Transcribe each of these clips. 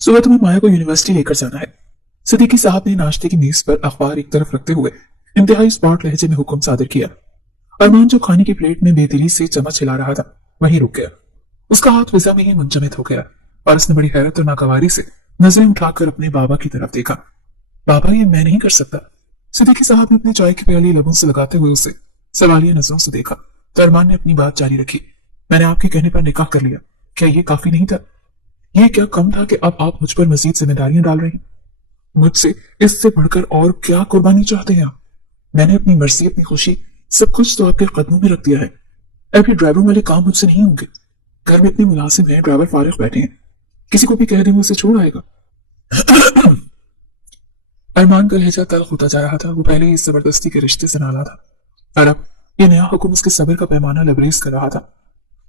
सुबह तुम्हें माया को यूनिवर्सिटी लेकर जाना है। सिद्दीकी साहब ने नाश्ते की मेज पर अखबार एक तरफ रखते हुए इंतहाई स्पॉट लहजे में हुक्म सादर किया। अरमान जो खाने की प्लेट में बेदिली से चम्मच हिला रहा था वहीं रुक गया। उसका हाथ फिजा में ही मुंजमद हो गया और उसने बड़ी हैरत और नागवारी से नजरें उठाकर अपने बाबा की तरफ देखा। बाबा, ये मैं नहीं कर सकता। सिद्दीकी साहब ने अपनी चाय की प्याली लबों से लगाते हुए उसे सवालिया नजरों से देखा तो अरमान ने अपनी बात जारी रखी। मैंने आपके कहने पर निकाह कर लिया, क्या ये काफी नहीं था? ये क्या कम था कि अब आप मुझ पर मजीद जिम्मेदारियां डाल रहे हैं? मुझसे इससे बढ़कर और क्या कुर्बानी चाहते हैं आप? मैंने अपनी मर्जी, अपनी खुशी, सब कुछ तो आपके कदमों में रख दिया है। अब ये ड्राइवरों वाले काम मुझसे नहीं होंगे। घर में इतने मुलाजिम हैं, ड्राइवर फारिग बैठे हैं, किसी को भी कह दें वो उसे छोड़ आएगा। अरमान का लहजा तल्ख होता जा रहा था। वो पहले ही इस जबरदस्ती के रिश्ते से नाला था और अब ये नया हुक्म उसके सब्र का पैमाना लबरेज कर रहा था।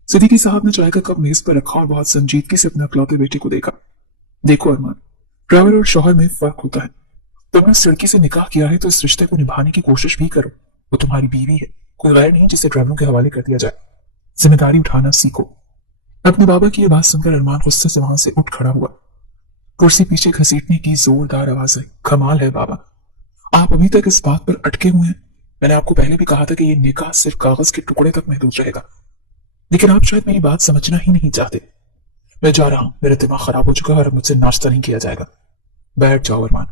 सिद्दीकी साहब ने चाय का कप मेज पर रखा और बहुत संजीदगी से अपने अकलौते बेटे को देखा। देखो अरमान, ड्राइवर और शौहर में फर्क होता है। तुमने उस लड़की से निकाह किया है तो इस रिश्ते को निभाने की कोशिश भी करो। वो तुम्हारी बीवी है, कोई गैर नहीं जिसे ड्राइवरों के हवाले कर दिया जाए। जिम्मेदारी उठाना सीखो। अपने बाबा की यह बात सुनकर अरमान गुस्से से वहां से उठ खड़ा हुआ। कुर्सी पीछे घसीटने की जोरदार आवाज आई। कमाल है बाबा, आप अभी तक इस बात पर अटके हुए हैं। मैंने आपको पहले भी कहा था कि यह निकाह सिर्फ कागज के टुकड़े तक महदूद रहेगा, लेकिन आप शायद मेरी बात समझना ही नहीं चाहते। मैं जा रहा हूं, मेरा दिमाग खराब हो चुका है और मुझसे नाश्ता नहीं किया जाएगा। बैठ जाओ अरमान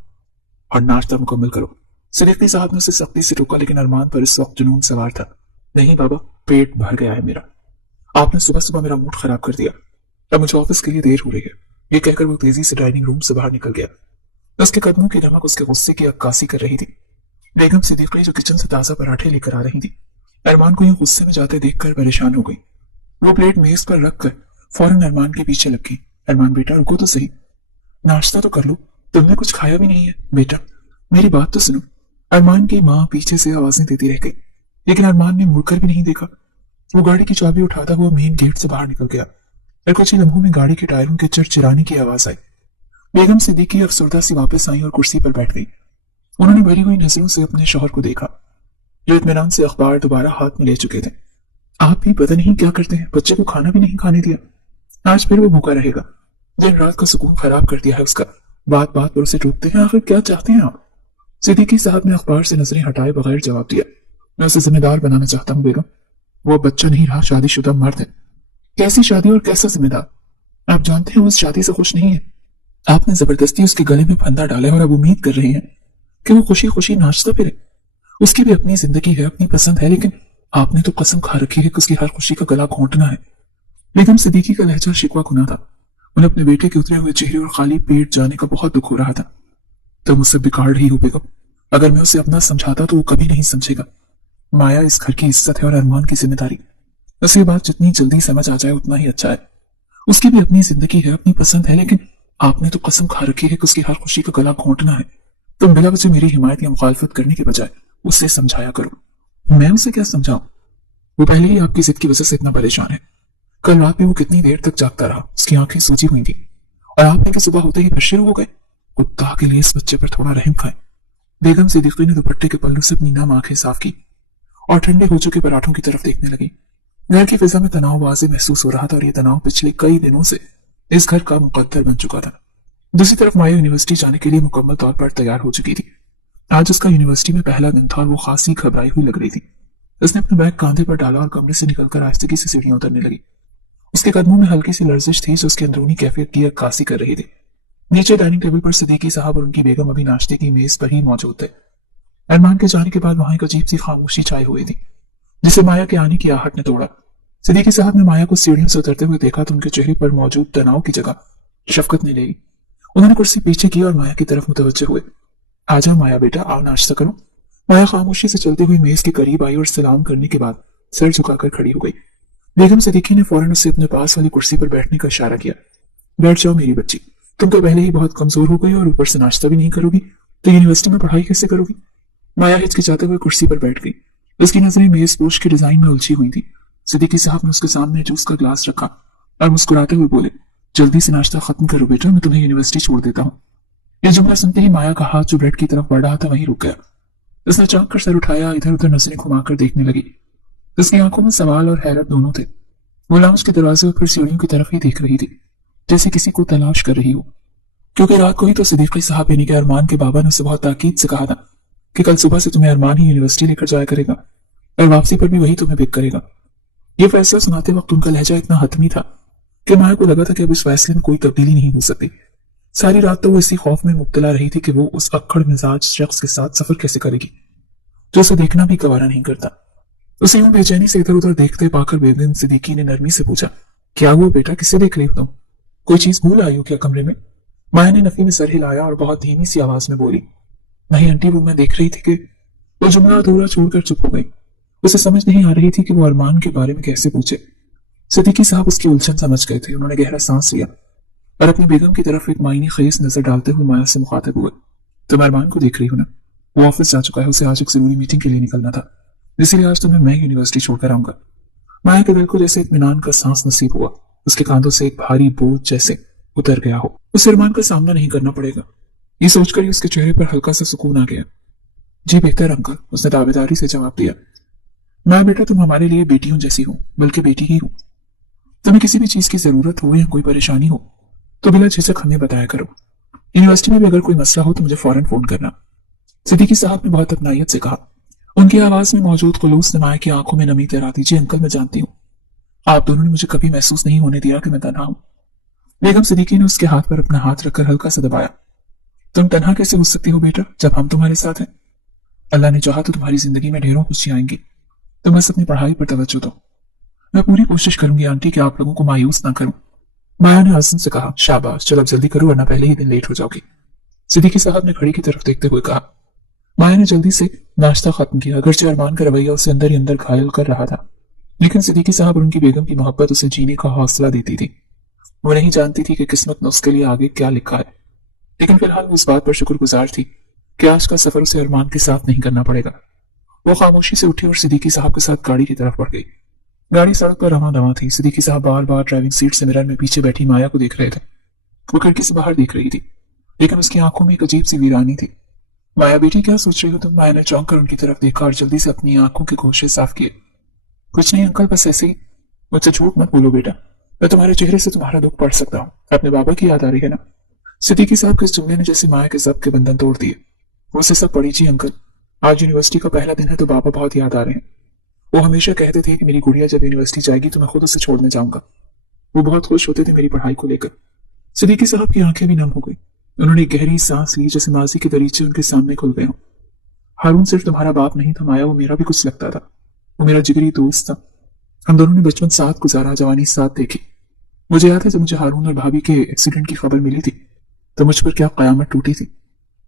और नाश्ता मुकम्मल करो। सिद्दीकी साहब ने उसे सख्ती से रोका, लेकिन अरमान पर इस वक्त जुनून सवार था। नहीं बाबा, पेट भर गया है मेरा। आपने सुबह सुबह मेरा मूड खराब कर दिया। अब मुझे ऑफिस के लिए देर हो रही है। ये कहकर वो तेजी से डाइनिंग रूम से बाहर निकल गया। उसके कदमों की नमक उसके गुस्से की अक्कासी कर रही थी। बेगम सिद्दीकी जो किचन से ताजा पराठे लेकर आ रही थी, अरमान को यूं गुस्से में जाते देखकर परेशान हो गई। वो प्लेट मेज पर रखकर फौरन अरमान के पीछे लग गई। अरमान बेटा रुको तो सही, नाश्ता तो कर लो, तुमने कुछ खाया भी नहीं है। बेटा मेरी बात तो सुनो। अरमान की माँ पीछे से आवाजें देती रह गई, लेकिन अरमान ने मुड़कर भी नहीं देखा। वो गाड़ी की चाबी उठाता हुआ मेन गेट से बाहर निकल गया और कुछ ही लम्हों में गाड़ी के टायरों के चिरचिराने की आवाज आई। बेगम सिद्दीकी अफसरदा सी वापस आई और कुर्सी पर बैठ गई। उन्होंने भरी हुई नजरों से अपने शौहर को देखा, जो इत्मीनान से अखबार दोबारा हाथ में ले चुके थे। आप भी पता नहीं क्या करते हैं, बच्चे को खाना भी नहीं खाने दिया। आज फिर वो भूखा रहेगा। दिन रात का सुकून खराब कर दिया है उसका। बात बात पर उसे टोकते हैं। आखिर क्या चाहते हैं आप? सिद्दीकी साहब ने अखबार से नजरें हटाए बगैर जवाब दिया। मैं उसे जिम्मेदार बनाना चाहता हूँ बेगम। वो बच्चा नहीं रहा, शादीशुदा मर्द है। कैसी शादी और कैसा जिम्मेदार? आप जानते हैं वो इस शादी से खुश नहीं है। आपने जबरदस्ती उसके गले में फंदा डाला और अब उम्मीद कर रहे हैं कि वो खुशी खुशी नाचता फिरे। उसकी भी अपनी जिंदगी है, अपनी पसंद है, लेकिन आपने तो कसम खा रखी है कि उसकी हर खुशी का गला घोंटना है। बेगम सिद्दीकी का लहजा शिकवा खुना था। उन्हें अपने बेटे के उतरे हुए चेहरे और खाली पेट जाने का बहुत दुख हो रहा था। तुम मुझसे बिगाड़ रही हो बेगम। अगर मैं उसे अपना समझाता तो वो कभी नहीं समझेगा। माया इस घर की इज्जत है और अरमान की जिम्मेदारी। उसे बात जितनी जल्दी समझ आ जाए उतना ही अच्छा है। उसकी भी अपनी जिंदगी है, अपनी पसंद है, लेकिन आपने तो कसम खा रखी है कि उसकी हर खुशी का गला घोंटना है। तुम बिला वजह मेरी हिमायत या मुखालफत करने के बजाय उससे समझाया करो। मैं उसे क्या समझाऊं? वो पहले ही आपकी जिद की वजह से इतना परेशान है। कल रात में वो कितनी देर तक जागता रहा, उसकी आंखें सूजी हुई थी और आपने कि सुबह होते ही फिर शुरू हो गए। कुत्ता के लिए इस बच्चे पर थोड़ा रहम खाए। बेगम सिद्दीकी ने दुपट्टे के पल्लू से अपनी नम आंखें साफ की और ठंडे हो चुके पराठों की तरफ देखने लगी। घर की फिजा में तनाव वाज़े महसूस हो रहा था और यह तनाव पिछले कई दिनों से इस घर का मुकद्दर बन चुका था। दूसरी तरफ माया यूनिवर्सिटी जाने के लिए मुकम्मल तौर पर तैयार हो चुकी थी। आज उसका यूनिवर्सिटी में पहला दिन था और वो खासी घबराई हुई लग रही थी। उसने अपना बैग कांधे पर डाला और कमरे से निकलकर आहिस्तेगी से सीढ़ियां उतरने लगी। उसके कदमों में हल्की सी लर्जिश थी जो उसकी अंदरूनी कैफियत की अक्कासी कर रही थी। नीचे डाइनिंग टेबल पर सिद्दीकी साहब और उनकी बेगम अभी नाश्ते की मेज पर ही मौजूद थे। अरमान के जाने के बाद वहां एक अजीब सी खामोशी छाई हुई थी, जिसे माया के आने की आहट ने तोड़ा। सिद्दीकी साहब ने माया को सीढ़ियों से उतरते हुए देखा तो उनके चेहरे पर मौजूद तनाव की जगह शफकत ने ले ली। उन्होंने कुर्सी पीछे की और माया की तरफ मुतवज्जह हुए। आ जाओ माया बेटा, आओ नाश्ता करो। माया खामोशी से चलते हुए मेज के करीब आई और सलाम करने के बाद सर झुकाकर खड़ी हो गई। बेगम सिद्दीकी ने फौरन उससे अपने पास वाली कुर्सी पर बैठने का इशारा किया। बैठ जाओ मेरी बच्ची, तुम तो पहले ही बहुत कमजोर हो गई और ऊपर से नाश्ता भी नहीं करोगी तो यूनिवर्सिटी में पढ़ाई कैसे करोगी? माया हिचकिचाते हुए कुर्सी पर बैठ गई। उसकी नजरें मेज पोश के डिजाइन में उलझी हुई थी। सिद्दीकी साहब ने उसके सामने जूस का ग्लास रखा और मुस्कुराते हुए बोले, जल्दी से नाश्ता खत्म करो बेटा, मैं तुम्हें यूनिवर्सिटी छोड़ देता हूँ। यह जुमला सुनते ही माया का हाथ जो ब्रेड की तरफ बढ़ रहा था वहीं रुक गया। उसने चाक कर सर उठाया, इधर उधर नजरें घुमाकर देखने लगी। उसकी आंखों में सवाल और हैरत दोनों थे। वो लाउंज के दरवाजे और फिर सीढ़ियों की तरफ ही देख रही थी, जैसे किसी को तलाश कर रही हो। क्योंकि रात को ही तो सिद्दीकी साहब यानी कि अरमान के बाबा ने उसे बहुत ताकीद से कहा था कि कल सुबह से तुम्हें अरमान ही यूनिवर्सिटी लेकर जाया करेगा और वापसी पर भी वही तुम्हें पिक करेगा। ये फैसला सुनाते वक्त उनका लहजा इतना हतमी था कि माया को लगा था कि अब इस फैसले में कोई तब्दीली नहीं हो सकती। सारी रात तो वो इसी खौफ में मुब्तला रही थी कि वो उस अक्खड़ मिजाज शख्स के साथ सफर कैसे करेगी जो उसे देखना भी गवारा नहीं करता। उसे यूं बेचैनी से इधर उधर देखते पाकर बेगम सिद्दीकी ने नरमी से पूछा, क्या हुआ बेटा, किसे देख रही हो तुम? कोई चीज भूल आई हो क्या कमरे में? माया ने नफी में सर हिलाया और बहुत धीमी सी आवाज में बोली, नहीं आंटी, वो मैं देख रही थी कि। वो जुमला अधूरा छोड़कर चुप हो गई। उसे समझ नहीं आ रही थी कि वो अरमान के बारे में कैसे पूछे। सिद्दीकी साहब उसकी उलझन समझ गए थे। उन्होंने गहरा सांस लिया और अपनी बेगम की तरफ एक मायने खेज नजर डालते हुए माया से मुखातिब हुए, तुम अरमान को देख रही हो ना? वो ऑफिस जा चुका है, उसे आज एक जरूरी मीटिंग के लिए निकलना था, इसीलिए आज तुम्हें मैं यूनिवर्सिटी छोड़कर आऊंगा। माया के दिल को जैसे इत्मीनान का सांस नसीब हुआ। उसके कांधों से एक भारी बोझ जैसे उतर गया हो। उसे अरमान का सामना नहीं करना पड़ेगा, ये सोचकर ही उसके चेहरे पर हल्का सा सुकून आ गया। जी बेहतर अंकल, उसने दावेदारी से जवाब दिया। मैं बेटा, तुम हमारे लिए बेटियों जैसी हो, बल्कि बेटी ही हो। तुम्हें किसी भी चीज की जरूरत हो या कोई परेशानी हो तो बिला झिझक हमें बताया करो। यूनिवर्सिटी में भी अगर कोई मसला हो तो मुझे फौरन फोन करना। सिद्दीकी साहब ने बहुत अपनायत से कहा। उनकी आवाज में मौजूद खुलूस ने माया की आंखों में नमी तैरा दी। जी अंकल, मैं जानती हूँ, आप दोनों ने मुझे कभी महसूस नहीं होने दिया कि मैं तन्हा हूं। बेगम सिद्दीकी ने उसके हाथ पर अपना हाथ रखकर हल्का सा दबाया। तुम तन्हा कैसे हो सकती हो बेटा, जब हम तुम्हारे साथ हैं? अल्लाह ने चाहा तो तुम्हारी जिंदगी में ढेरों खुशियां आएंगी। तुम बस अपनी पढ़ाई पर तवज्जो दो। मैं पूरी कोशिश करूंगी आंटी कि आप लोगों को मायूस ना करूं। माया ने आज़म से कहा। शाबाश, चलो अब जल्दी करो वरना पहले ही दिन लेट हो जाओगी। सिद्दीकी साहब ने घड़ी की तरफ देखते हुए कहा। माया ने जल्दी से नाश्ता खत्म किया। अगरचे अरमान का रवैया उसे अंदर ही अंदर घायल कर रहा था, लेकिन सिद्दीकी साहब और उनकी बेगम की मोहब्बत उसे जीने का हौसला देती थी। वो नहीं जानती थी कि किस्मत ने उसके लिए आगे क्या लिखा है, लेकिन फिलहाल वो इस बात पर शुक्रगुजार थी कि आज का सफर उसे अरमान के साथ नहीं करना पड़ेगा। वो खामोशी से उठी और सिद्दीकी साहब के साथ गाड़ी की तरफ बढ़ गई। गाड़ी सड़क पर रवां रवां थी। सिद्दीकी साहब बार बार ड्राइविंग सीट से मिरर में पीछे बैठी माया को देख रहे थे। वो खिड़की से बाहर देख रही थी, लेकिन उसकी आंखों में एक अजीब सी वीरानी थी। माया बेटी, क्या सोच रही हो तुम? माया ने चौंक कर उनकी तरफ देखा और जल्दी से अपनी आंखों के गोशे साफ किए। कुछ नहीं अंकल, बस ऐसे ही। मुझसे झूठ मत बोलो बेटा, मैं तुम्हारे चेहरे से तुम्हारा दुख पढ़ सकता हूँ। अपने बाबा की याद आ रही है ना? सिद्दीकी साहब के इस जुमले ने जैसे माया के जब्त के बंधन तोड़ दिए। वो उसे सब पड़ी। जी अंकल, आज यूनिवर्सिटी का पहला दिन है तो बाबा बहुत याद आ रहे हैं। वो हमेशा कहते थे कि मेरी गुड़िया जब यूनिवर्सिटी जाएगी तो मैं खुद उसे छोड़ने जाऊंगा। वो बहुत खुश होते थे मेरी पढ़ाई को लेकर। सिद्दीकी साहब की आंखें भी नम हो गई। उन्होंने एक गहरी सांस ली, जैसे माजी के दरीचे उनके सामने खुल गए हों। हारून सिर्फ तुम्हारा बाप नहीं था माया, वो मेरा भी कुछ लगता था। वो मेरा जिगरी दोस्त था। हम दोनों ने बचपन साथ गुजारा, जवानी साथ देखी। मुझे याद है जब मुझे हारून और भाभी के एक्सीडेंट की खबर मिली थी तो मुझ पर क्या कयामत टूटी थी।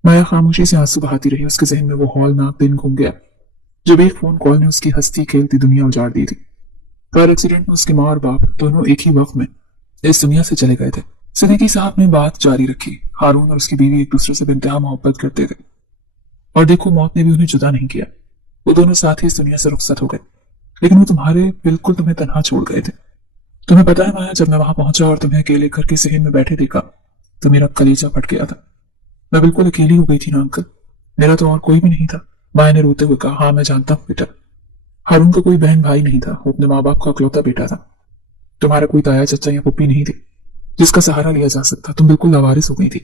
माया खामोशी से आंसू बहाती रही। उसके जहन में वो हौलनाक दिन घूम गया जब एक फोन कॉल ने उसकी हंसती खेलती दुनिया उजाड़ दी थी। कार एक्सीडेंट में उसके माँ और बाप दोनों एक ही वक्त में इस दुनिया से चले गए थे। सिद्दीकी साहब ने बात जारी रखी। हारून और उसकी बीवी एक दूसरे से बेइंतहा मोहब्बत करते थे और देखो मौत ने भी उन्हें जुदा नहीं किया। वो दोनों साथ ही इस दुनिया से रुखसत हो गए, लेकिन वो तुम्हें तनहा छोड़ गए थे। तुम्हें पता है माया, जब मैं वहां पहुंचा और तुम्हें अकेले घर के सहन में बैठे देखा तो मेरा कलेजा फट गया था। मैं बिल्कुल अकेली हो गई थी ना अंकल, मेरा तो और कोई भी नहीं था। माया ने रोते हुए कहा। हाँ मैं जानता हूँ बेटा, हारून का कोई बहन भाई नहीं था, वो अपने माँ बाप का इकलौता बेटा था। तुम्हारा कोई ताया चाचा या पुप्पी नहीं थी जिसका सहारा लिया जा सकता। तुम बिल्कुल लावारिस हो गई थी।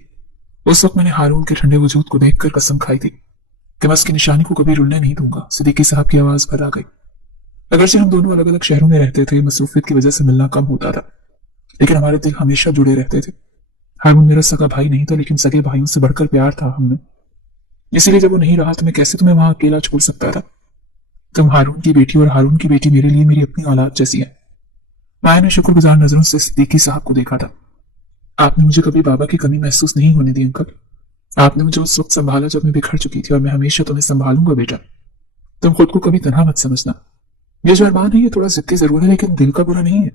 उस वक्त मैंने हारून के ठंडे वजूद को देखकर कसम खाई थी कि मैं उसकी निशानी को कभी रुलने नहीं दूंगा। सिद्दीकी साहब की आवाज भर आ गई। अगरचे हम दोनों अलग अलग शहरों में रहते थे, मसरूफियत की वजह से मिलना कम होता था, लेकिन हमारे दिल हमेशा जुड़े रहते थे। हारून मेरा सगा भाई नहीं था, लेकिन सगे भाइयों से बढ़कर प्यार था हमें। इसीलिए जब वो नहीं रहा तो मैं कैसे तुम्हें वहां अकेला छोड़ सकता था। तुम हारून की बेटी और हारून की बेटी मेरे लिए मेरी अपनी औलाद जैसी है। माया ने शुक्रगुजार नजरों से सिद्दीकी साहब को देखा था। आपने मुझे कभी बाबा की कमी महसूस नहीं होने दी अंकल। आपने मुझे उस वक्त संभाला जब मैं बिखर चुकी थी, और मैं हमेशा तुम्हें संभालूंगा बेटा। तुम खुद को कभी तन्हा मत समझना। ये जो अरमान है ये थोड़ा जिद्दी जरूर है, लेकिन दिल का बुरा नहीं है।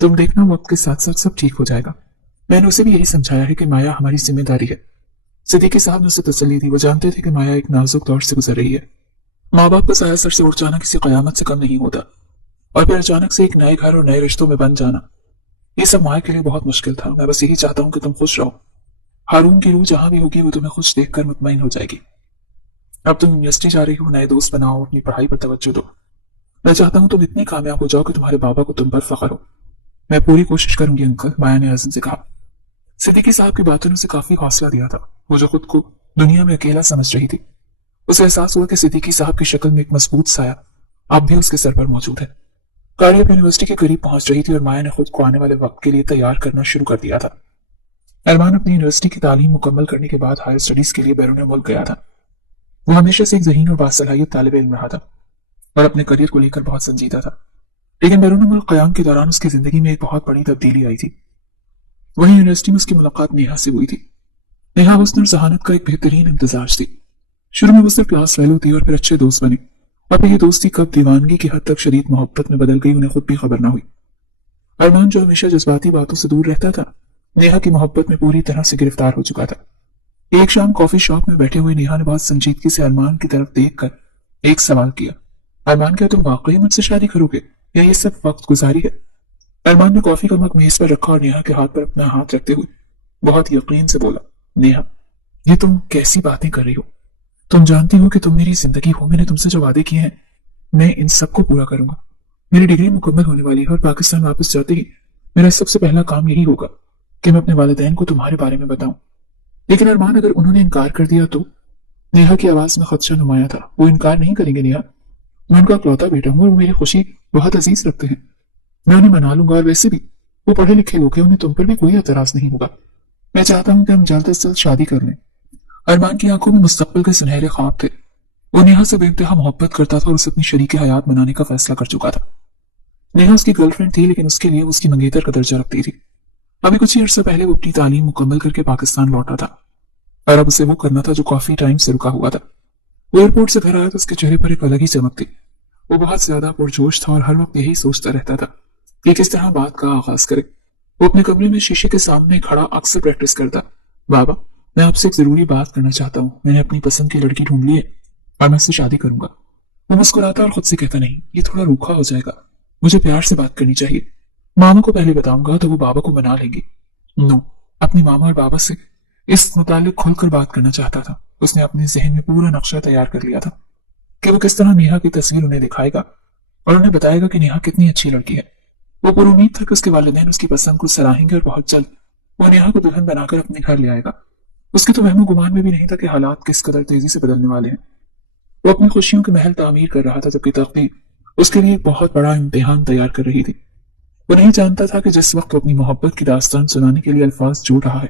तुम देखना वक्त के साथ साथ सब ठीक हो जाएगा। मैंने उसे भी यही समझाया है कि माया हमारी जिम्मेदारी है। सिद्दीकी साहब ने उसे तसल्ली दी। वो जानते थे कि माया एक नाजुक दौर से गुजर रही है। माँ बाप का साया सर से उठ जाना किसी कयामत से कम नहीं होता, और फिर अचानक से एक नए घर और नए रिश्तों में बन जाना, ये सब माया के लिए बहुत मुश्किल था। मैं बस यही चाहता हूँ कि तुम खुश रहो। हारून की रूह जहां भी होगी वो तुम्हें खुश देखकर मुतमईन हो जाएगी। अब तुम यूनिवर्सिटी जा रही हो, नए दोस्त बनाओ, अपनी पढ़ाई पर तवज्जो दो। मैं चाहता हूँ तुम इतनी कामयाब हो जाओ कि तुम्हारे बाबा को तुम पर फख्र हो। मैं पूरी कोशिश करूंगी अंकल, माया ने आज़म से कहा। सिद्दीकी साहब की बातों ने उसे काफी हौसला दिया था। वो जो खुद को दुनिया में अकेला समझ रही थी, उसे एहसास हुआ कि सिद्दीकी साहब की शक्ल में एक मजबूत साया अब भी उसके सर पर मौजूद है। गाड़ी अब यूनिवर्सिटी के करीब पहुंच रही थी और माया ने खुद को आने वाले वक्त के लिए तैयार करना शुरू कर दिया था। अरमान अपनी यूनिवर्सिटी की तालीम मुकम्मल करने के बाद हायर स्टडीज के लिए बैरून मुल्क गया था। वो हमेशा से एक ज़हीन और बासलाहियत तालिब इल्म रहा था और अपने करियर को लेकर बहुत संजीदा था। लेकिन बैरून मुल्क क़याम के दौरान उसकी जिंदगी में एक बहुत बड़ी तब्दीली आई थी। वहीं यूनिवर्सिटी में उसकी मुलाकात नेहा से हुई थी। नेहा हुस्न और जहानत का एक बेहतरीन इम्तिजाज थी। शुरू में वो सिर्फ क्लास फेलो थी और फिर अच्छे दोस्त बने, और फिर ये दोस्ती कब दीवानगी की हद तक शदीद मोहब्बत में बदल गई उन्हें खुद भी खबर न हुई। अरमान जो हमेशा जज्बाती बातों से दूर रहता था, नेहा की मोहब्बत में पूरी तरह से गिरफ्तार हो चुका था। एक शाम कॉफी शॉप में बैठे हुए नेहा ने बहुत संजीदगी से अरमान की तरफ देखकर एक सवाल किया, अरमान क्या तुम वाकई मुझसे शादी करोगे या ये सब वक्त गुजारी है? अरमान ने कॉफी का मग मेज पर रखा और नेहा के हाथ पर अपना हाथ रखते हुए बहुत यकीन से बोला, नेहा ये तुम कैसी बातें कर रही हो? तुम जानती हो कि तुम मेरी जिंदगी हो। मैंने तुमसे जो वादे किए हैं मैं इन सबको पूरा करूंगा। मेरी डिग्री मुकम्मल होने वाली है और पाकिस्तान वापस जाते ही मेरा सबसे पहला काम यही होगा कि मैं अपने वालिदैन को तुम्हारे बारे में बताऊं। लेकिन अरमान अगर उन्होंने इनकार कर दिया तो? नेहा की आवाज में खदशा नुमाया था। वो इनकार नहीं करेंगे नेहा, मैं उनका इकलौता बेटा हूं और वो मेरी खुशी बहुत अजीज रखते हैं। मैं उन्हें मना लूंगा और वैसे भी वो पढ़े लिखे लोग हैं, उन्हें तुम पर भी कोई एतराज नहीं होगा। मैं चाहता हूं कि हम जल्द से जल्द शादी कर लें। अरमान की आंखों में मुस्तकबिल के सुनहरे ख्वाब थे। वो नेहा से बेइंतहा मोहब्बत करता था और उसे अपनी शरीक हयात बनाने का फैसला कर चुका था। नेहा उसकी गर्लफ्रेंड थी, लेकिन उसके लिए उसकी मंगेतर का दर्जा रखती थी। अभी कुछ ही अर्से पहले वो अपनी तालीम मुकम्मल करके पाकिस्तान लौटा था और अब उसे वो करना था जो काफी टाइम से रुका हुआ था। वो एयरपोर्ट से घर आया तो उसके चेहरे पर एक अलग ही चमक थी। वो बहुत ज्यादा पुरजोश था और हर वक्त यही सोचता रहता था कि किस तरह बात का आगाज करे। वो अपने कमरे में शीशे के सामने खड़ा अक्सर प्रैक्टिस करता, बाबा मैं आपसे एक जरूरी बात करना चाहता हूँ। मैंने अपनी पसंद की लड़की ढूंढ ली है और मैं उससे शादी करूंगा। वो मुस्कुराता और खुद से कहता, नहीं ये थोड़ा रूखा हो जाएगा, मुझे प्यार से बात करनी चाहिए। मामा को पहले बताऊंगा तो वो बाबा को मना लेंगे। नो, अपनी मामा और बाबा से इस मुतालिक खुलकर बात करना चाहता था। उसने अपने जहन में पूरा नक्शा तैयार कर लिया था कि वो किस तरह नेहा की तस्वीर उन्हें दिखाएगा और उन्हें बताएगा कि नेहा कितनी अच्छी लड़की है। वो पूरी उम्मीद था कि उसके वालिदैन उसकी पसंद को सराहेंगे और बहुत जल्द वो नेहा को दुल्हन बनाकर अपने घर ले आएगा। उसके तो वहमो गुमान में भी नहीं था कि हालात किस कदर तेजी से बदलने वाले हैं। वो अपनी खुशियों के महल तामीर कर रहा था जबकि तकदीर उसके लिए एक बहुत बड़ा इम्तिहान तैयार कर रही थी। वो नहीं जानता था कि जिस वक्त वो अपनी मोहब्बत की दास्तान सुनाने के लिए अल्फाज जोड़ रहा है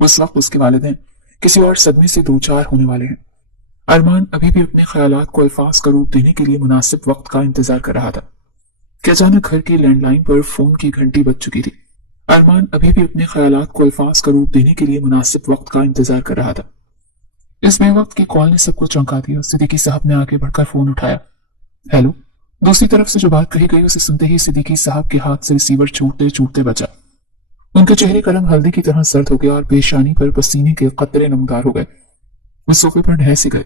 उस वक्त उसके वालिदैन किसी और सदमे से दो चार होने वाले हैं। अरमान अभी भी अपने ख्यालात को अल्फाज का रूप देने के लिए मुनासिब वक्त का इंतजार कर रहा था कि अचानक घर की लैंडलाइन पर फोन की घंटी बज चुकी थी। अरमान अभी भी अपने ख्यालात को अल्फाज का रूप देने के लिए मुनासिब वक्त का इंतजार कर रहा था। इस बेवक्त की कॉल ने सबको चौंका दिया। सिद्दीकी साहब ने आगे बढ़कर फोन उठाया। हेलो। दूसरी तरफ से जो बात कही गई उसे सुनते ही सिद्दीकी साहब के हाथ से रिसीवर छूटते छूटते बचा। उनके चेहरे का रंग हल्दी की तरह सर्द हो गया और पेशानी पर पसीने के कतरे नमदार हो गए। वो सोफे पर ढह से गए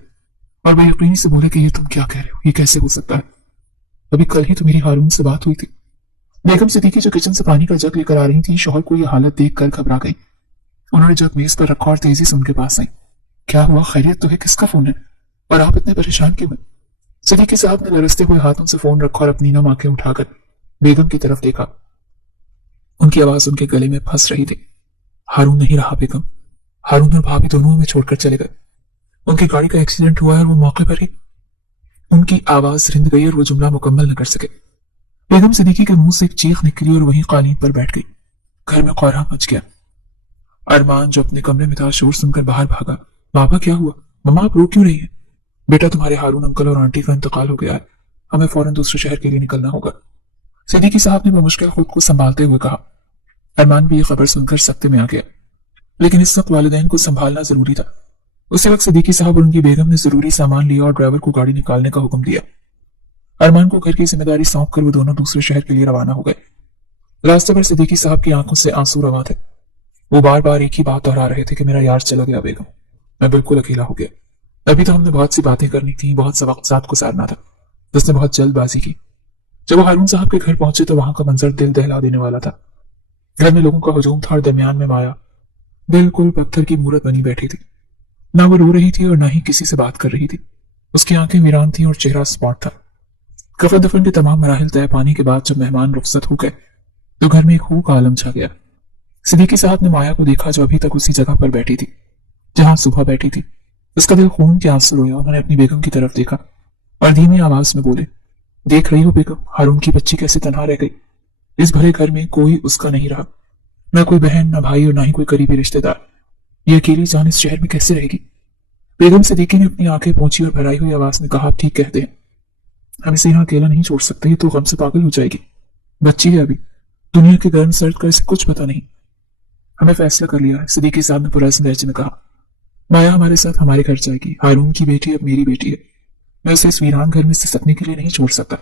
और बेयकीनी से बोले कि ये तुम क्या कह रहे हो, ये कैसे हो सकता है? अभी कल ही तो मेरी हारून से बात हुई थी। बेगम सिद्दीकी जो किचन से पानी का जग लेकर आ रही थी, शौहर को यह हालत देखकर घबरा गई। उन्होंने जग मेज पर रखा और तेजी से उनके पास आई। क्या हुआ, खैरियत तो है? किसका फोन है और आप इतने परेशान क्यों हैं? सिद्दीकी साहब ने लरसते हुए हाथों से फोन रखा और अपनी नम आंखें उठाकर बेगम की तरफ देखा। उनकी आवाज उनके गले में फंस रही थी। हारून नहीं रहा बेगम, हारून और भाभी दोनों हमें छोड़कर चले गए। उनकी गाड़ी का एक्सीडेंट हुआ है और वो मौके पर ही। उनकी आवाज रिंद गई और वो जुमला मुकम्मल न कर सके। बेगम सिद्दीकी के मुंह से एक चीख निकली और वहीं कालीन पर बैठ गई। घर में कोहराम मच गया। अरमान जो अपने कमरे में था शोर सुनकर बाहर भागा। बाबा क्या हुआ? मम्मा आप रो क्यों रही हैं? बेटा तुम्हारे हारून अंकल और आंटी का इंतकाल हो गया है, हमें फौरन दूसरे शहर के लिए निकलना होगा। सिद्दीकी साहब ने बमुश्किल खुद को संभालते हुए कहा। अरमान भी ये खबर सुनकर सख्ते में आ गया, लेकिन इस वक्त वालिदैन को संभालना जरूरी था। उसी वक्त सिद्दीकी साहब और उनकी बेगम ने जरूरी सामान लिया और ड्राइवर को गाड़ी निकालने का हुक्म दिया। अरमान को घर की जिम्मेदारी सौंप कर वो दोनों दूसरे शहर के लिए रवाना हो गए। रास्ते पर सिद्दीकी साहब की आंखों से आंसू रवा थे। वो बार बार एक ही बात दोहरा रहे थे कि मेरा यार चला गया बेगम, मैं बिल्कुल अकेला हो गया। अभी तो हमने बहुत सी बातें करनी थी, बहुत सा वक्त साथ गुजारना था, जिसने बहुत जल्दबाजी की। जब वो हारून साहब के घर पहुंचे तो वहां का मंजर दिल दहला देने वाला था। घर में लोगों का हुजूम था और दरमियान में माया बिल्कुल पत्थर की मूरत बनी बैठी थी। ना वो रो रही थी और ना ही किसी से बात कर रही थी। उसकी आंखें वीरान थी और चेहरा स्पॉट था। कफन दफन के तमाम मराहिल तय पाने के बाद जब मेहमान रुखसत हो गए तो घर में एक खूब का आलम छा गया। सिद्दीकी साहब ने माया को देखा जो अभी तक उसी जगह पर बैठी थी जहां सुबह बैठी थी। उसका दिल खून के आंसू रोया। उन्होंने अपनी बेगम की तरफ देखा और धीमी आवाज में बोले, देख रही हो बेगम, हारून की बच्ची कैसे तनहा रह गई। इस भरे घर में कोई उसका नहीं रहा, न कोई बहन, न भाई और न ही कोई करीबी रिश्तेदार। ये अकेली जान इस शहर में कैसे रहेगी। बेगम सिद्दीकी ने अपनी आंखें पोंछी और भराई हुई आवाज में कहा, आप ठीक कहते हैं, हम इसे यहाँ अकेला नहीं छोड़ सकते, ये तो गम से पागल हो जाएगी। बच्ची है अभी, दुनिया के गर्म सर्द का इसे कुछ पता नहीं। हमें फैसला कर लिया है, सिद्दीकी साहब ने पुरज़्म लहजे में कहा। माया हमारे साथ हमारे घर जाएगी। हारून की बेटी अब मेरी बेटी है। मैं उसे इस वीरान घर में सिसकने के लिए नहीं छोड़ सकता।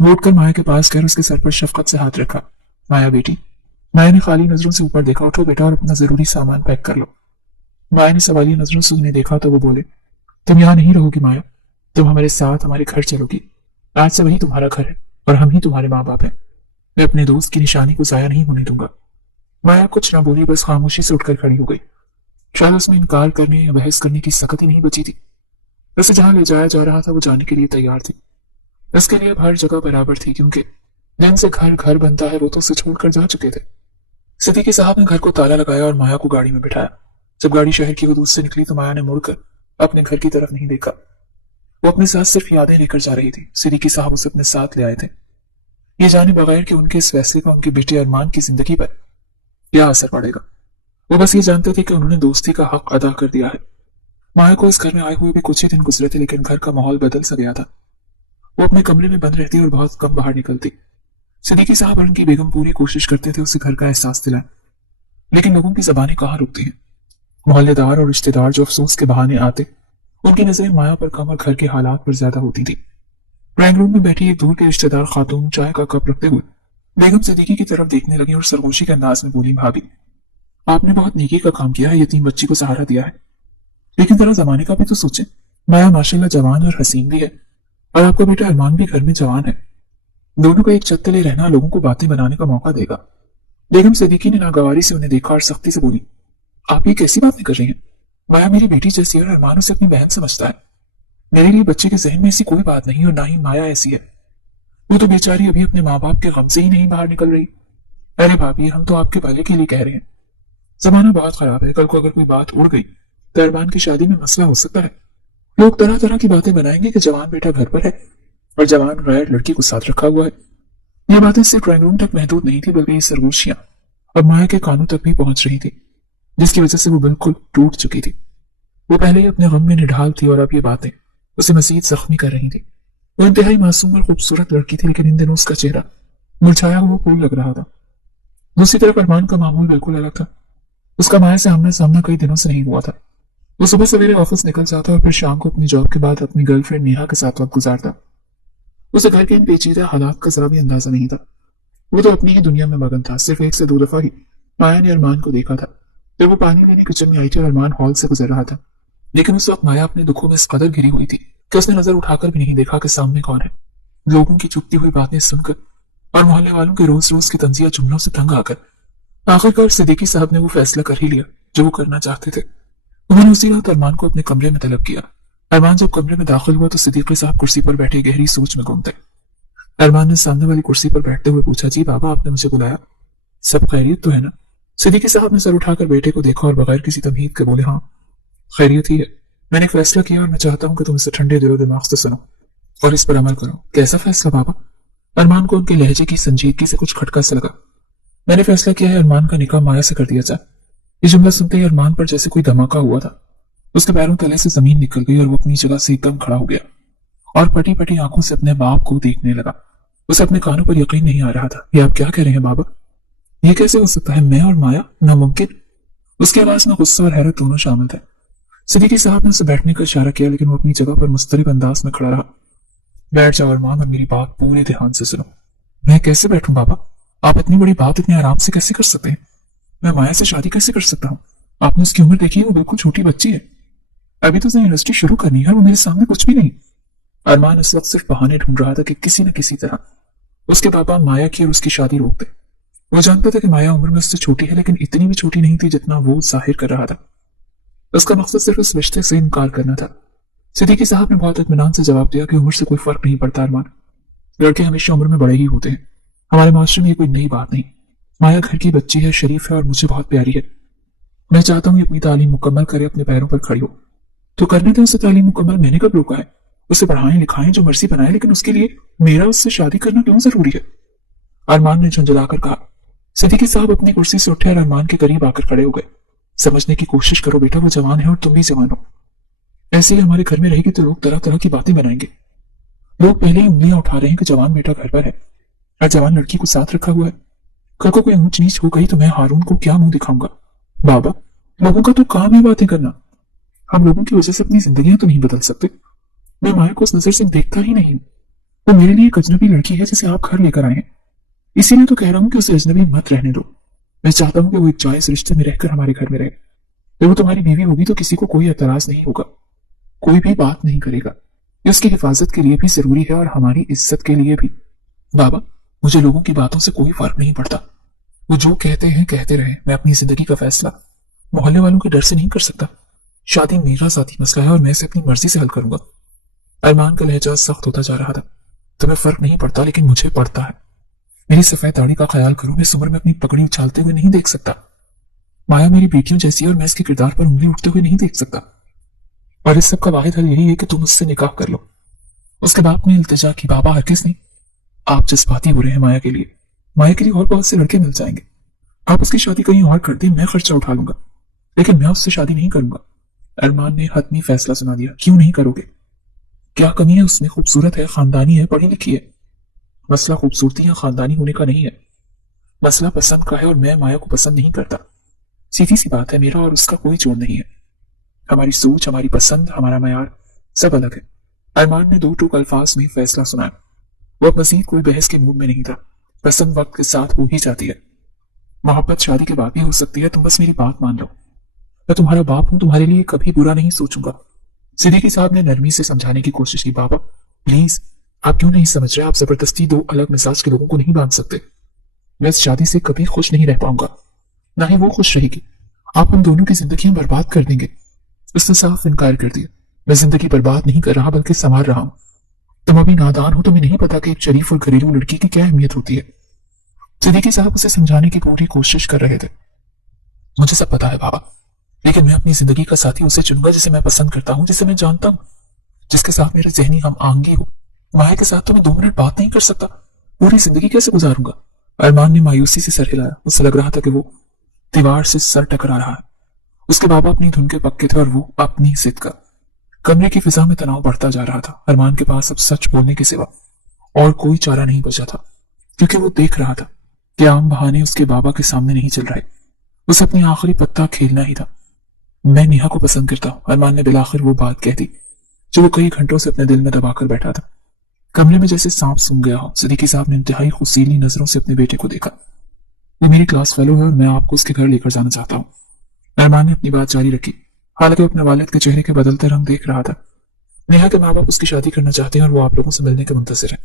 लौट कर माया के पास गए, उसके सर पर शफकत से हाथ रखा। माया बेटी। माया ने खाली नजरों से ऊपर देखा। उठो बेटा और अपना जरूरी सामान पैक कर लो। माया ने सवालिया नजरों से उन्हें देखा तो वो बोले, तुम यहाँ नहीं रहोगी माया, तुम हमारे साथ हमारे घर चलोगी। आज से वही तुम्हारा घर है और हम ही तुम्हारे माँ बाप हैं। मैं अपने दोस्त की निशानी को जाया नहीं होने दूंगा। माया कुछ ना बोली, बस खामोशी से उठकर खड़ी हो गई। शायद उसमें इनकार करने या बहस करने की सकत ही नहीं बची थी। उसे जहां ले जाया जा रहा था वो जाने के लिए तैयार थी। इसके लिए हर जगह बराबर थी, क्योंकि दिन से घर घर बनता है, वो तो उसे छोड़कर जा चुके थे। सिद्दीकी साहब ने घर को ताला लगाया और माया को गाड़ी में बिठाया। जब गाड़ी शहर की हदूद से निकली तो माया ने मुड़कर अपने घर की तरफ नहीं देखा। वो अपने साथ सिर्फ यादें लेकर जा रही थी। सिद्दीकी साहब उसे अपने साथ ले आए थे, ये जाने बगैर कि उनके इस फैसले का उनके बेटे अरमान की जिंदगी पर क्या असर पड़ेगा। वो बस ये जानते थे कि उन्होंने दोस्ती का हक अदा कर दिया है। माया को इस घर में आए हुए भी कुछ ही दिन गुजरे थे, लेकिन घर का माहौल बदल सा गया था। वो अपने कमरे में बंद रहती और बहुत कम बाहर निकलती। सिद्दीकी साहब और उनकी बेगम पूरी कोशिश करते थे उसे घर का एहसास दिलाएं, लेकिन लोगों की जबानें कहाँ रुकती हैं। मोहल्लेदार और रिश्तेदार जो अफसोस के बहाने आते, उनकी नजरें माया पर कम और घर के हालात पर ज्यादा होती थी। ड्राइंग रूम में बैठी एक दूर के रिश्तेदार खातून चाय का कप रखते हुए बेगम सिद्दीकी की तरफ देखने लगी और सरगोशी के अंदाज में बोली, भाभी आपने बहुत नेकी का काम किया है, यतीम बच्ची को सहारा दिया है, लेकिन जरा जमाने का भी तो सोचे। माया माशाल्लाह जवान और हसीन भी है और आपका बेटा अरमान भी घर में जवान है। दोनों का एक छत तले रहना लोगों को बातें बनाने का मौका देगा। बेगम सिद्दीकी ने नागवारी से उन्हें देखा और सख्ती से बोली, आप ये कैसी बातें कर रही हैं। माया मेरी बेटी जैसी है और अरमान उसे अपनी बहन समझता है। मेरे लिए बच्चे के जहन में ऐसी कोई बात नहीं और ना ही माया ऐसी है। वो तो बेचारी अभी अपने माँ बाप के गम से ही नहीं बाहर निकल रही। अरे भाभी, हम तो आपके भले के लिए कह रहे हैं। जमाना बहुत खराब है, कल को अगर कोई बात उड़ गई तो अरमान की शादी में मसला हो सकता है। लोग तरह तरह की बातें बनाएंगे कि जवान बेटा घर पर है और जवान गैर लड़की को साथ रखा हुआ है। ये बातें सिर्फ ड्राइंग रूम तक महदूद नहीं थी, बल्कि ये सरगोशियां अब माया के कानों तक भी पहुंच रही थी, जिसकी वजह से वो बिल्कुल टूट चुकी थी। वो पहले ही अपने गम में निढाल थी और अब ये बातें उसे मजीद जख्मी कर रही थी। वो इंतहाई मासूम और खूबसूरत लड़की थी, लेकिन इन दिनों उसका चेहरा मुरझाया हुआ फूल लग रहा था। दूसरी तरफ अरमान का मामूल बिल्कुल अलग था। उसका माया से आमना सामना कई दिनों से नहीं हुआ था। वो सुबह सवेरे ऑफिस निकल जाता और फिर शाम को अपनी जॉब के बाद अपनी गर्लफ्रेंड नेहा के साथ वक्त गुजारता। उसे घर के इन पेचीदा हालात का जरा भी अंदाजा नहीं था। वो तो अपनी ही दुनिया में मगन था। सिर्फ 1 से 2 दफा ही माया ने अरमान को देखा था, जब वो पानी लेने किचन में आई थी और अरमान हॉल से गुजर रहा था। लेकिन उस वक्त माया अपने दुखों में इस कदर घिरी हुई थी कि उसने नजर उठाकर भी नहीं देखा कि सामने कौन है। लोगों की चुपती हुई बातें सुनकर और मोहल्ले वालों के रोज रोज की तंजिया जुमलों से तंग आकर आखिरकार सिद्दीकी साहब ने वो फैसला कर ही लिया जो वो करना चाहते थे। उन्होंने उसी रात अरमान को अपने कमरे में तलब किया। अरमान जब कमरे में दाखिल हुआ तो सिद्दीकी साहब कुर्सी पर बैठे गहरी सोच में गुम थे। अरमान ने सामने वाली कुर्सी पर बैठते हुए पूछा, जी बाबा, आपने मुझे बुलाया, सब खैरियत तो है ना। सिद्दीकी साहब ने सर उठाकर बेटे को देखा और बगैर किसी तमहीद के बोले, हाँ खैरियत ही है। मैंने एक फैसला किया और मैं चाहता हूं कि तुम इसे ठंडे दिलो दिमाग से सुनो और इस पर अमल करो। कैसा फैसला बाबा? अरमान को उनके लहजे की संजीदगी से कुछ खटका सा लगा। मैंने फैसला किया है अरमान का निकाह माया से कर दिया जाए। ये जुमला सुनते ही अरमान पर जैसे कोई धमाका हुआ था। उसके पैरों तले से जमीन निकल गई और वो अपनी जगह से एकदम खड़ा हो गया और पटी पटी आंखों से अपने बाप को देखने लगा। उसे अपने कानों पर यकीन नहीं आ रहा था। ये आप क्या कह रहे हैं बाबा? ये कैसे हो सकता है? मैं और माया? नामुमकिन। उसकी आवाज में गुस्सा और हैरत दोनों शामिल थे। सिद्दीकी साहब ने उसे बैठने का इशारा किया, लेकिन वो अपनी जगह पर मुस्तरिब अंदाज में खड़ा रहा। बैठ जाओ अरमान और मेरी बात पूरे ध्यान से सुनो। मैं कैसे बैठूं बाबा? आप इतनी बड़ी बात इतने आराम से कैसे कर सकते हैं? मैं माया से शादी कैसे कर सकता हूँ? आपने उसकी उम्र देखी है, वो बिल्कुल छोटी बच्ची है। अभी तो उसे यूनिवर्सिटी शुरू करनी है, वो मेरे सामने कुछ भी नहीं। अरमान इस वक्त सिर्फ बहाने ढूंढ रहा था कि किसी न किसी तरह उसके पापा माया की और उसकी शादी रोक दे। वो जानता था कि माया उम्र में उससे छोटी है, लेकिन इतनी भी छोटी नहीं थी जितना वो जाहिर कर रहा था। उसका मकसद सिर्फ इस रिश्ते से इनकार करना था। सिद्दीकी साहब ने बहुत इत्मीनान से जवाब दिया कि उम्र से कोई फर्क नहीं पड़ता अरमान, लड़के हमेशा उम्र में बड़े ही होते हैं। हमारे माशरे में ये कोई नई बात नहीं। माया घर की बच्ची है, शरीफ है और मुझे बहुत प्यारी है। मैं चाहता हूँ ये अपनी तालीम मुकम्मल करे, अपने पैरों पर खड़ी हो। तो करने दें उसे तालीम मुकम्मल, मैंने कब रोका है? उसे पढ़ाएं लिखाएं जो मर्जी बनाए, लेकिन उसके लिए मेरा उससे शादी करना क्यों जरूरी है? अरमान ने झुंझुलाकर कहा। सिद्दीकी साहब अपनी कुर्सी से उठे और अरमान के करीब आकर खड़े हो गए। समझने की कोशिश करो बेटा, वो जवान है और तुम भी जवान हो। ऐसे ही हमारे घर में रहेगी तो लोग तरह तरह की बातें बनाएंगे। लोग पहले ही उंगलियां उठा रहे हैं कि जवान बेटा घर पर है और जवान लड़की को साथ रखा हुआ है। कल को कोई ऊंच नीच हो गई तो मैं हारून को क्या मुंह दिखाऊंगा? बाबा, लोगों का तो काम है बातें करना। हम लोगों की वजह से अपनी जिंदगियां तो नहीं बदल सकते। मैं माया को उस नजर से देखता ही नहीं। वो मेरे लिए एक अजनबी लड़की है जिसे आप घर लेकर आए हैं। इसीलिए तो कह रहा हूं कि उसे अजनबी मत रहने दो। मैं चाहता हूं कि वो एक जायज रिश्ते में रहकर हमारे घर में रहे। जब वो तुम्हारी बीवी होगी तो किसी को कोई एतराज नहीं होगा, कोई भी बात नहीं करेगा। ये उसकी हिफाजत के लिए भी जरूरी है और हमारी इज्जत के लिए भी। बाबा, मुझे लोगों की बातों से कोई फर्क नहीं पड़ता। वो जो कहते हैं कहते रहे। मैं अपनी जिंदगी का फैसला मोहल्ले वालों के डर से नहीं कर सकता। शादी मेरा साथी मसला है और मैं इसे अपनी मर्जी से हल करूंगा। अरमान का लहजा सख्त होता जा रहा था। तुम्हें फर्क नहीं पड़ता, लेकिन मुझे पड़ता है। मेरी सफेद दाढ़ी का ख्याल करो, मैं इस उम्र में अपनी पगड़ी उछालते हुए नहीं देख सकता। माया मेरी बेटियों जैसी है और मैं इसके किरदार पर उंगली उठते हुए नहीं देख सकता। और इस सब का वाहिद हल यही है कि तुम उससे निकाह कर लो। उसके बाप ने इल्तिजा की। बाबा, हरगिज़ नहीं। आप जज्बाती हो रहे हैं माया के लिए। माया के लिए और बहुत से लड़के मिल जाएंगे। आप उसकी शादी कहीं और कर दें, मैं खर्चा उठा लूंगा, लेकिन मैं उससे शादी नहीं करूंगा। अरमान ने हतमी फैसला सुना दिया। क्यों नहीं करोगे? क्या कमी है उसमें? खूबसूरत है, खानदानी है, पढ़ी लिखी है। मसला खूबसूरती या खानदानी होने का नहीं है, मसला पसंद का है और मैं माया को पसंद नहीं करता। सीधी सी बात है, मेरा और उसका कोई जोड़ नहीं है। हमारी सोच, हमारी पसंद, हमारा मयार सब अलग है। अरमान ने दो टूक अल्फाज में फैसला सुनाया। वो अब मजीद कोई बहस के मूड में नहीं था। पसंद वक्त के साथ हो ही जाती है। मोहब्बत शादी के बाद भी हो सकती है। तुम बस मेरी बात मान लो। मैं तुम्हारा बाप हूं, तुम्हारे लिए कभी बुरा नहीं सोचूंगा। सिद्दीकी साहब ने नरमी से समझाने की कोशिश की। बाबा प्लीज, आप क्यों नहीं समझ रहे? आप जबरदस्ती दो अलग मिजाज के लोगों को नहीं बांध सकते। मैं इस शादी से कभी खुश नहीं रह पाऊंगा, ना ही वो खुश रहेगी। आप हम दोनों की जिंदगी बर्बाद कर देंगे। उसने साफ इनकार कर दिया। मैं जिंदगी बर्बाद नहीं कर रहा, बल्कि संवार रहा हूं। तुम अभी नादान हो, तुम्हें नहीं पता कि एक शरीफ और घरेलू लड़की की क्या अहमियत होती है। सिद्दीकी साहब उसे समझाने की पूरी कोशिश कर रहे थे। मुझे सब पता है बाबा, लेकिन मैं अपनी जिंदगी का साथी उसे चुनूंगा जिसे मैं पसंद करता हूँ, जिसे मैं जानता हूँ, जिसके साथ मेरे जहनी हम आंगी हो। माया के साथ तो मैं 2 मिनट बात नहीं कर सकता। पूरी जिंदगी कैसे गुजारूंगा? अरमान ने मायूसी से सर हिलाया। उसे लग रहा था कि वो दीवार से सर टकरा रहा है। उसके बाबा अपनी धुन के पक्के थे और वो अपनी जिद का। कमरे की फिजा में तनाव बढ़ता जा रहा था। अरमान के पास अब सच बोलने के सिवा और कोई चारा नहीं बचा था, क्योंकि वो देख रहा था कि आम बहाने उसके बाबा के सामने नहीं चल रहे। उसे अपनी आखिरी पत्ता खेलना ही था। मैं नेहा को पसंद करता हूं, अरमान ने बिलाखिर वो बात कह दी जो वो कई घंटों से अपने दिल में दबाकर बैठा था। कमरे में जैसे सांप सूंघ गया हो। सिद्दीकी साहब ने इंतहाई खुशीली नजरों से अपने बेटे को देखा। वो मेरी क्लास फेलो है और मैं आपको उसके घर लेकर जाना चाहता हूँ। अरमान ने अपनी बात जारी रखी, हालांकि अपने वालिद के चेहरे के बदलते रंग देख रहा था। नेहा के माँ बाप उसकी शादी करना चाहते हैं और वो आप लोगों से मिलने के मुंतजिर है।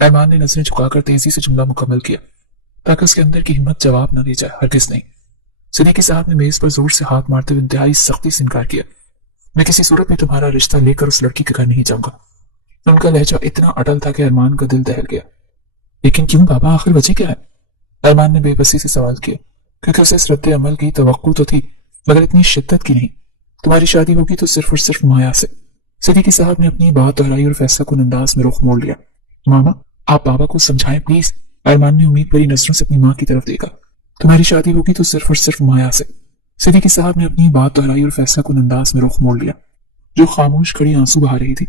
अरमान ने नजरें झुकाकर तेजी से जुमला मुकम्मल किया ताकि उसके अंदर की हिम्मत जवाब न दे जाए। हरगिज़ नहीं। सिद्दीकी साहब ने मेज पर जोर से हाथ मारते हुए इंतहाई सख्ती से इनकार किया। मैं किसी सूरत में तुम्हारा रिश्ता लेकर उस लड़की के घर नहीं जाऊंगा। उनका लहजा इतना अटल था कि अरमान का दिल दहल गया। लेकिन क्यों बाबा, आखिर वजह क्या है? अरमान ने बेबसी से सवाल किया, क्योंकि उसे इस रद्द अमल की तवक्कुल तो थी, मगर इतनी शिद्दत की नहीं। तुम्हारी शादी होगी तो सिर्फ और सिर्फ माया से। सिद्दीकी साहब ने अपनी बात दोहराई और फैसला कुन अंदाज में रुख मोड़ लिया। मामा, आप बाबा को समझाएं प्लीज। अरमान ने उम्मीद भरी नजरों से अपनी माँ की तरफ देखा। तुम्हारी शादी होगी तो सिर्फ और सिर्फ माया से। सिद्दीकी साहब ने अपनी बात दोहराई और फैसला कुन अंदाज में रुख मोड़ लिया। जो खामोश खड़ी आंसू बहा रही थी।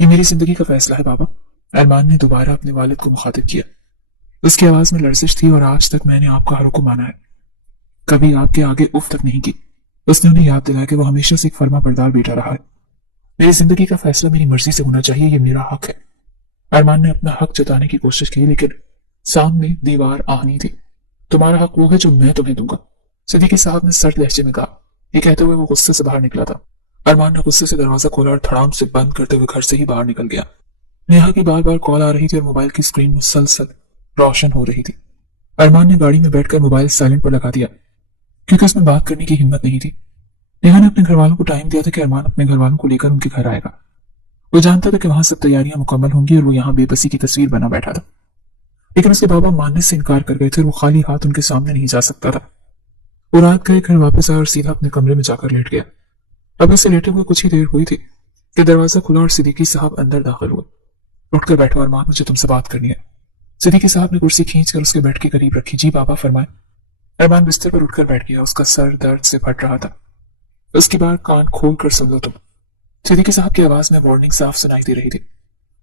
ये मेरी जिंदगी का फैसला है बाबा। अरमान ने दोबारा अपने वालिद को मुखातिब किया। उसकी आवाज में लर्जिश थी। और आज तक मैंने आपका हर हुक्म माना है, कभी आपके आगे उफ तक नहीं की। उसने उन्हें याद दिलाया कि वो हमेशा से एक फर्मा बरदार बेटा रहा है। मेरी जिंदगी का फैसला मेरी मर्जी से होना चाहिए, ये मेरा हक है। अरमान ने अपना हक जताने की कोशिश की, लेकिन सामने दीवार आनी थी। तुम्हारा हक वो है जो मैं तुम्हें दूंगा, सिद्दीकी साहब ने सर्द लहजे में कहा। ये कहते हुए वो गुस्से से बाहर निकला था। अरमान ने गुस्से से दरवाजा खोला और धड़ाम से बंद करते हुए घर से ही बाहर निकल गया। नेहा की बार बार कॉल आ रही थी और मोबाइल की स्क्रीन मुसलसल रोशन हो रही थी। अरमान ने गाड़ी में बैठकर मोबाइल साइलेंट पर लगा दिया, क्योंकि उसमें बात करने की हिम्मत नहीं थी। नेहा ने अपने घर वालों को टाइम दिया था कि अरमान अपने घर वालों को लेकर उनके घर आएगा। वो जानता था कि वहां सब तैयारियां मुकम्मल होंगी और वो यहाँ बेबसी की तस्वीर बना बैठा था। लेकिन उसके बाबा मानने से इनकार कर गए थे और वो खाली हाथ उनके सामने नहीं जा सकता था। वो रात गए घर वापस आया और सीधा अपने कमरे में जाकर लेट गया। अब इसे लेटे हुए कुछ ही देर हुई थी कि दरवाजा खुला और सिद्दीकी साहब अंदर दाखिल हुए। उठकर बैठो अरमान, मुझे तुमसे बात करनी है। सिद्दीकी साहब ने कुर्सी खींचकर उसके बेड के करीब रखी। जी बाबा फरमाए। अरमान बिस्तर पर उठकर बैठ गया। उसका सर दर्द से फट रहा था। उसकी बार कान खोल कर सुन लो तुम। सिद्दीकी साहब की आवाज में वार्निंग साफ सुनाई दे रही थी।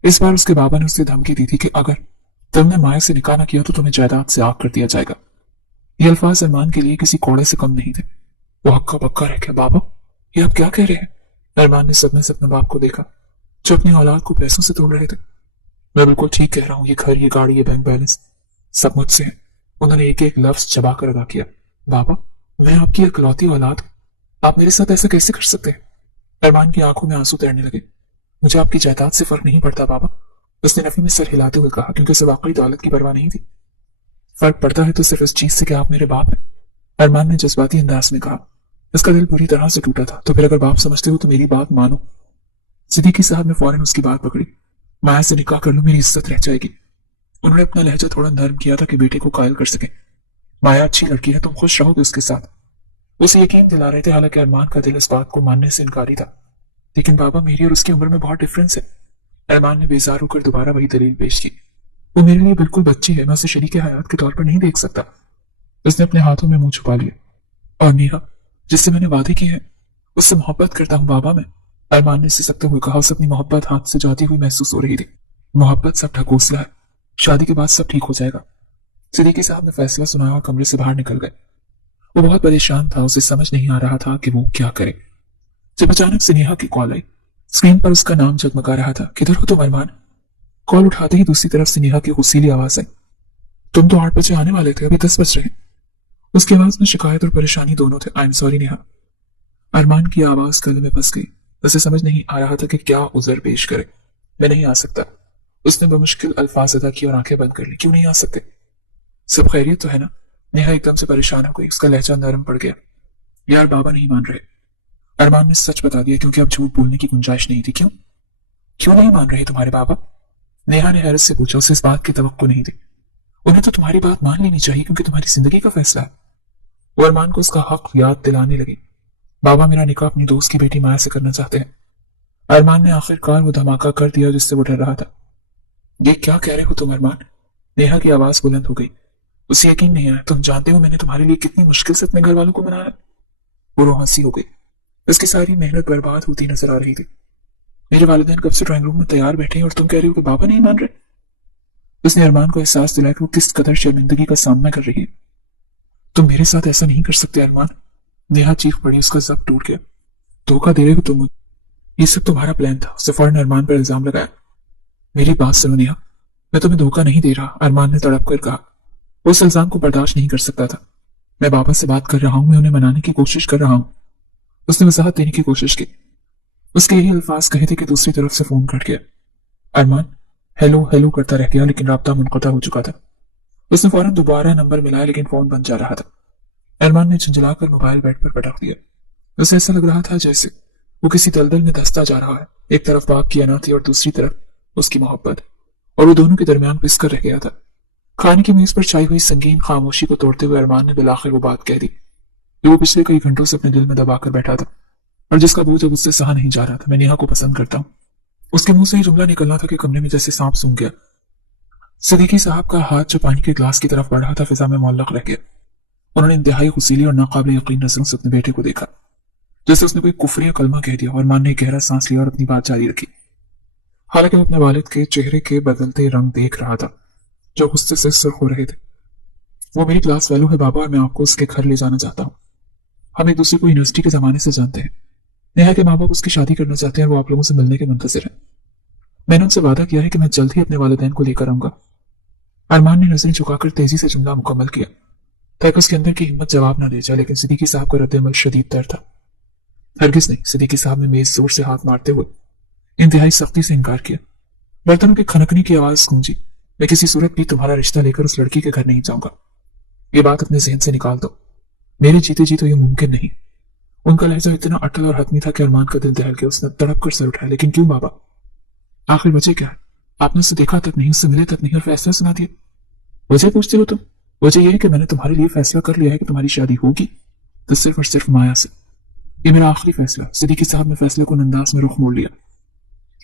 इस बार उसके बाबा ने उसे धमकी दी थी कि अगर तुमने माया से निकाह न किया तो तुम्हें जायदाद से आग कर दिया जाएगा। ये अल्फाज अरमान के लिए किसी कोड़े से कम नहीं थे। वो हक्का बक्का रह गया। बाबा, ये आप क्या कह रहे हैं? अरमान ने सदमे से अपने बाप को देखा जो अपनी औलाद को पैसों से तोड़ रहे थे। मैं बिल्कुल ठीक कह रहा हूँ। ये घर, ये गाड़ी, ये बैंक बैलेंस सब मुझसे है। उन्होंने एक एक लफ्ज चबा कर अदा किया। बाबा, मैं आपकी इकलौती औलाद हूं। आप मेरे साथ ऐसा कैसे कर सकते हैं? अरमान की आंखों में आंसू तैरने लगे। मुझे आपकी जायदाद से फर्क नहीं पड़ता बाबा, उसने नफी में सर हिलाते हुए कहा, क्योंकि उसे वाकई दौलत की परवाह नहीं थी। फर्क पड़ता है तो सिर्फ इस चीज से कि आप मेरे बाप हैं, अरमान ने जज्बाती अंदाज में कहा। इसका दिल बुरी तरह से टूटा था। तो फिर अगर बाप समझते हो तो मेरी बात मानो। सिद्दीकी साहब ने फौरन उसकी बात पकड़ी। माया से निकाह कर लो, मेरी इज्जत रह जाएगी। उन्होंने अपना लहजा थोड़ा नरम किया था कि बेटे को कायल कर सके। माया अच्छी लड़की है, तुम खुश रहोगे उसके साथ। उसे यकीन दिला रहे थे। हालांकि अरमान का दिल इस बात को मानने से इनकारी था। लेकिन बाबा, मेरी और उसकी उम्र में बहुत डिफरेंस है। अरमान ने बेजार होकर दोबारा वही दलील पेश की। वो मेरे लिए बिल्कुल बच्ची है, मैं उसे शरीक हयात के तौर पर नहीं देख सकता। उसने अपने हाथों में मुंह छुपा लिया। और नेहा, जिससे मैंने वादे किए हैं, उससे मोहब्बत करता हूँ बाबा मैं, अरमान ने सिसकते हुए कहा। उसे अपनी मोहब्बत हाथ से जाती हुई महसूस हो रही थी। मोहब्बत सब ढकोसला है, शादी के बाद सब ठीक हो जाएगा। सिद्दीकी साहब ने फैसला सुनाया और कमरे से बाहर निकल गए। वो बहुत परेशान था। उसे समझ नहीं आ रहा था कि वो क्या करे। जब अचानक से नेहा की कॉल आई। स्क्रीन पर उसका नाम जगमगा रहा था। किधर हो तुम अरमान? कॉल उठाते ही दूसरी तरफ से नेहा की गुस्सीली आवाज आई। तुम तो 8 बजे आने वाले थे, अभी 10 बज रहे हैं। उसकी आवाज में शिकायत और परेशानी दोनों थे। I am sorry Neha. Arman की आवाज गले में फंस गई। उसे समझ नहीं आ रहा था कि क्या उज़र पेश करे। मैं नहीं आ सकता, उसने बमुश्किल अल्फाज अदा किए और आंखें बंद कर ली। क्यों नहीं आ सकते? सब खैरियत तो है ना? नेहा एकदम से परेशान हो गई। उसका लहजा नरम पड़ गया। यार, बाबा नहीं मान रहे। अरमान ने सच बता दिया, क्योंकि अब झूठ बोलने की गुंजाइश नहीं थी। क्यों क्यों नहीं मान रहे तुम्हारे बाबा? नेहा ने हैरत से पूछा। उसे इस बात की तवक्को नहीं थी। उन्हें तो तुम्हारी बात मान लेनी चाहिए, क्योंकि तुम्हारी जिंदगी का फैसला है। वो अरमान को उसका हक याद दिलाने लगी। बाबा, मेरा निकाह अपनी दोस्त की बेटी माया से करना चाहते हैं। अरमान ने आखिरकार वो धमाका कर दिया जिससे वो डर रहा था। ये क्या कह रहे हो तुम अरमान? नेहा की आवाज बुलंद हो गई। उसे यकीन नहीं आया। तुम जानते हो मैंने तुम्हारे लिए कितनी मुश्किल से अपने घर वालों को मनाया। वो रोहसी हो गई। उसकी सारी मेहनत बर्बाद होती नजर आ रही थी। मेरे वालिदैन कब से ड्राइंग रूम में तैयार बैठे हैं और तुम कह रहे हो कि बाबा नहीं मान रहे। उसने अरमान को एहसास दिलाया कि वो किस कदर शर्मिंदगी का सामना कर रही है। तुम मेरे साथ ऐसा नहीं कर सकते अरमान। नेहा चीख पड़ी। उसका जब टूट गया। धोखा दे रहे हो तुम। ये सब तुम्हारा प्लान था। उसने फौरन अरमान पर इल्जाम लगाया। मेरी बात सुनो नेहा, मैं तुम्हें धोखा नहीं दे रहा, अरमान ने तड़प कर कहा। वो उस इल्जाम को बर्दाश्त नहीं कर सकता था। मैं बाबा से बात कर रहा हूं, मैं उन्हें मनाने की कोशिश कर रहा हूं। उसने वजाहत देने की कोशिश की। उसके यही अल्फाज कहे थे कि दूसरी तरफ से फोन कट गया। अरमान हेलो हेलो करता रह गया, लेकिन राब्ता मुनक़ता हो चुका था। उसने फौरन दोबारा नंबर मिलाया, लेकिन फोन बंद जा रहा था। अरमान ने झुंझलाकर मोबाइल बेड पर पटक दिया। उसे ऐसा लग रहा था जैसे वो किसी दलदल में धंसता जा रहा है। एक तरफ बाप की अना थी और दूसरी तरफ उसकी मोहब्बत, और वो दोनों के दरमियान पिस कर रह गया था। खाने की मेज पर छाई हुई संगीन खामोशी को तोड़ते हुए अरमान ने बिलाखिर वो बात कह दी जो वो पिछले कई घंटों से अपने दिल में दबाकर बैठा था, और जिसका बोझ अब उससे सहा नहीं जा रहा था। मैं नेहा को पसंद करता हूँ। उसके मुंह से ही जुमला निकलना था कि कमरे में जैसे सांप सूंघ गया। सिद्दीकी साहब का हाथ जो पानी के ग्लास की तरफ बढ़ा था, फिजा में मुअल्लक रह गया। उन्होंने इंतहाई खुसीली और नाकाबिल यकीन नजरों से अपने बेटे को देखा, जैसे उसने कोई कुफरी कलमा कह दिया। और मान ने गहरा सांस लिया और अपनी बात जारी रखी। हालांकि वो अपने वालिद के चेहरे के बदलते रंग देख रहा था जो गुस्से से सुर्ख हो रहे थे। वो मेरी क्लास फेलो है बाबा, और मैं आपको उसके घर ले जाना चाहता हूँ। हम एक दूसरे को यूनिवर्सिटी के जमाने से जानते हैं। नेहा के माँ बाप उसकी शादी करना चाहते हैं और वो आप लोगों से मिलने के मुंतजिर हैं। मैंने उनसे वादा किया है कि मैं जल्द ही अपने वालिदैन को लेकर आऊंगा। अरमान ने नजरें झुकाकर तेजी से जुमला मुकम्मल किया ताकि उसके अंदर की हिम्मत जवाब न दे जाए, लेकिन सिद्दीकी साहब का रद्द-ए-अमल शदीद तर था। हरगिज नहीं, सिद्दीकी साहब ने मेज जोर से हाथ मारते हुए इंतहाई सख्ती से इनकार किया। बर्तनों की खनकने की आवाज गूंजी। मैं किसी सूरत भी तुम्हारा रिश्ता लेकर उस लड़की के घर नहीं जाऊंगा। ये बात अपने जहन से निकाल दो। मेरे जीते जी तो ये मुमकिन नहीं। उनका लहजा इतना अटल और हतमी था कि अरमान का दिल दहल गया। उसने तड़प कर सर उठाया। लेकिन क्यों बाबा? आखिर वजह क्या है? आपने उसे देखा तक नहीं, उससे मिले तक नहीं और फैसला सुना दिया। वजह पूछते हो तुम? वजह यह है कि मैंने तुम्हारे लिए फैसला कर लिया है कि तुम्हारी शादी होगी तो सिर्फ और सिर्फ माया से। ये मेरा आखिरी फैसला। सिद्दीकी साहब ने फैसले को अंदाज में रुख मोड़ लिया।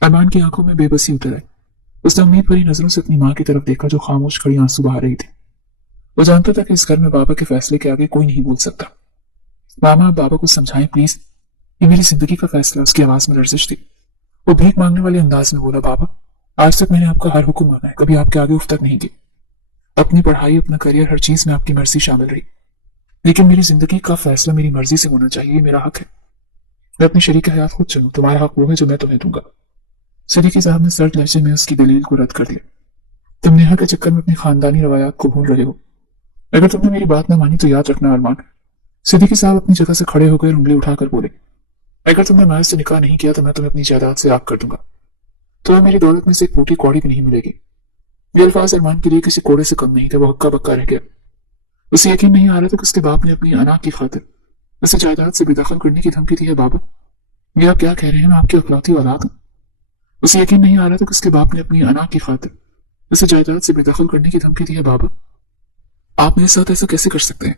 अरमान की आंखों में बेबसी उतर आई। उसने उम्मीद भरी नजरों से अपनी माँ की तरफ देखा जो खामोश खड़ी आंसू बहा रही थी। वो जानता था कि इस घर में बाबा के फैसले के आगे कोई नहीं बोल सकता। मामा, आप बाबा को समझाएं प्लीज, ये मेरी जिंदगी का फैसला। उसकी आवाज में लर्जिश थी। वो भीख मांगने वाले अंदाज में बोला, बाबा आज तक मैंने आपका हर हुक्म माना है, कभी आपके आगे उफ तक नहीं की। अपनी पढ़ाई, अपना करियर, हर चीज में आपकी मर्जी शामिल रही, लेकिन मेरी जिंदगी का फैसला मेरी मर्जी से होना चाहिए। मेरा हक है। मैं अपनी शरीक हयात खुद चुनूं। तुम्हारा हक वो है जो मैं तुम्हें दूंगा। सिद्दीकी साहब ने सर्द लहजे में उसकी दलील को रद्द कर दिया। तुम नेहा के चक्कर में अपनी खानदानी रवायात को भूल रहे हो। अगर तुमने मेरी बात ना मानी तो याद रखना अरमान। सिद्दीकी साहब अपनी जगह से खड़े होकर उंगली उठाकर बोले, अगर तुमने माया से निकाह नहीं किया तो मैं तुम्हें अपनी जायदाद से आग कर दूंगा। तुम्हें मेरी दौलत में से एक पोटी कौड़ी भी नहीं मिलेगी। ये अल्फाज अरमान के लिए किसी कोड़े से कम नहीं थे। वो हक्का बक्का रह गया। उसे यकीन नहीं आ रहा था कि उसके बाप ने अपनी अना की खातिर उसे जायदाद से बेदखल करने की धमकी दी है। बाबा, ये आप क्या कह रहे हैं? मैं आपकी अखलाती औलाद हूं। उसे यकीन नहीं आ रहा था कि उसके बाप ने अपनी अना की खातिर उसे जायदाद से बेदखल करने की धमकी दी है। बाबा, आप मेरे साथ ऐसा कैसे कर सकते हैं?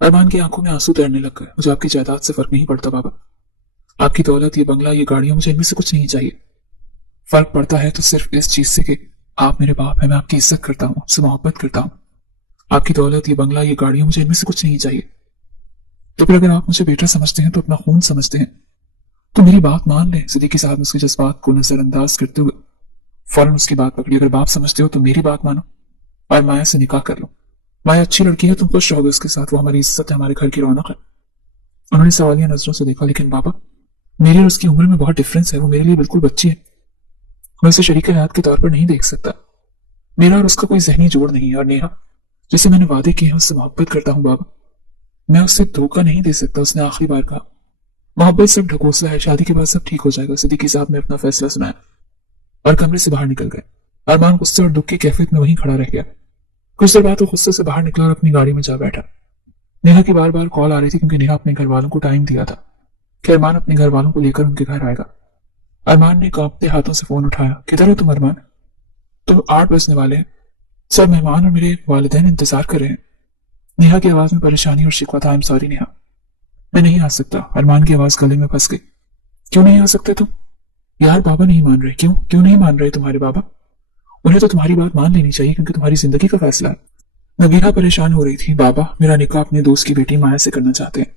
अरमान की आंखों में आंसू तैरने लग गए। मुझे आपकी जायदाद से फर्क नहीं पड़ता बाबा। आपकी दौलत, ये बंगला, ये गाड़ियां, मुझे इनमें से कुछ नहीं चाहिए। फर्क पड़ता है तो सिर्फ इस चीज से कि आप मेरे बाप हैं। मैं आपकी इज्जत करता हूँ, आपसे मोहब्बत करता हूँ। आपकी दौलत, ये बंगला, ये गाड़ियां, मुझे इनमें से कुछ नहीं चाहिए। तो फिर अगर आप मुझे बेटा समझते हैं, तो अपना खून समझते हैं, तो मेरी बात मान लें। सिद्दीकी साहब ने उसके जज्बात को नजरअंदाज करते हुए फौरन उसकी बात पकड़ी। अगर बाप समझते हो तो मेरी बात मानो और माया से निकाह कर लो। माया अच्छी लड़की है, तुम खुश रहोगे उसके साथ। वो हमारी इज्जत है, हमारे घर की रौनक है। उन्होंने सवालिया नजरों से देखा, लेकिन बाबा मेरी और उसकी उम्र में बहुत डिफरेंस है। वो मेरे लिए बिल्कुल बच्ची है। मैं उसे शरीक हयात के तौर पर नहीं देख सकता। मेरा और उसका कोई जहनी जोड़ नहीं है। और नेहा, जिसे मैंने वादे किए हैं, उससे मोहब्बत करता हूँ बाबा। मैं उससे धोखा नहीं दे सकता। उसने आखिरी बार कहा। मोहब्बत सिर्फ ढकोसला है, शादी के बाद सब ठीक हो जाएगा। सिद्दीकी साहब ने अपना फैसला सुनाया और कमरे से बाहर निकल गए। अरमान गुस्से और दुख की कैफियत में वहीं खड़ा रह गया। कुछ देर बाद वो गुस्से से बाहर निकला और अपनी गाड़ी में जा बैठा। नेहा की बार बार कॉल आ रही थी क्योंकि नेहा अपने घर वालों को टाइम दिया था कि अरमान अपने घर वालों को लेकर उनके घर आएगा। अरमान ने कांपते हाथों से फोन उठाया। किधर हो तुम अरमान? तुम 8 बजने वाले हैं। सब मेहमान और मेरे वालिदैन इंतजार कर रहे हैं। नेहा की आवाज में परेशानी और शिकवा था। आई एम सॉरी नेहा, मैं नहीं आ सकता। अरमान की आवाज गले में फंस गई। क्यों नहीं आ सकते तुम? यार बाबा नहीं मान रहे। क्यों क्यों नहीं मान रहे तुम्हारे बाबा? उन्हें तो तुम्हारी बात मान लेनी चाहिए क्योंकि तुम्हारी जिंदगी का फैसला है। नगीना परेशान हो रही थी। बाबा, मेरा निकाह अपने दोस्त की बेटी माया से करना चाहते हैं।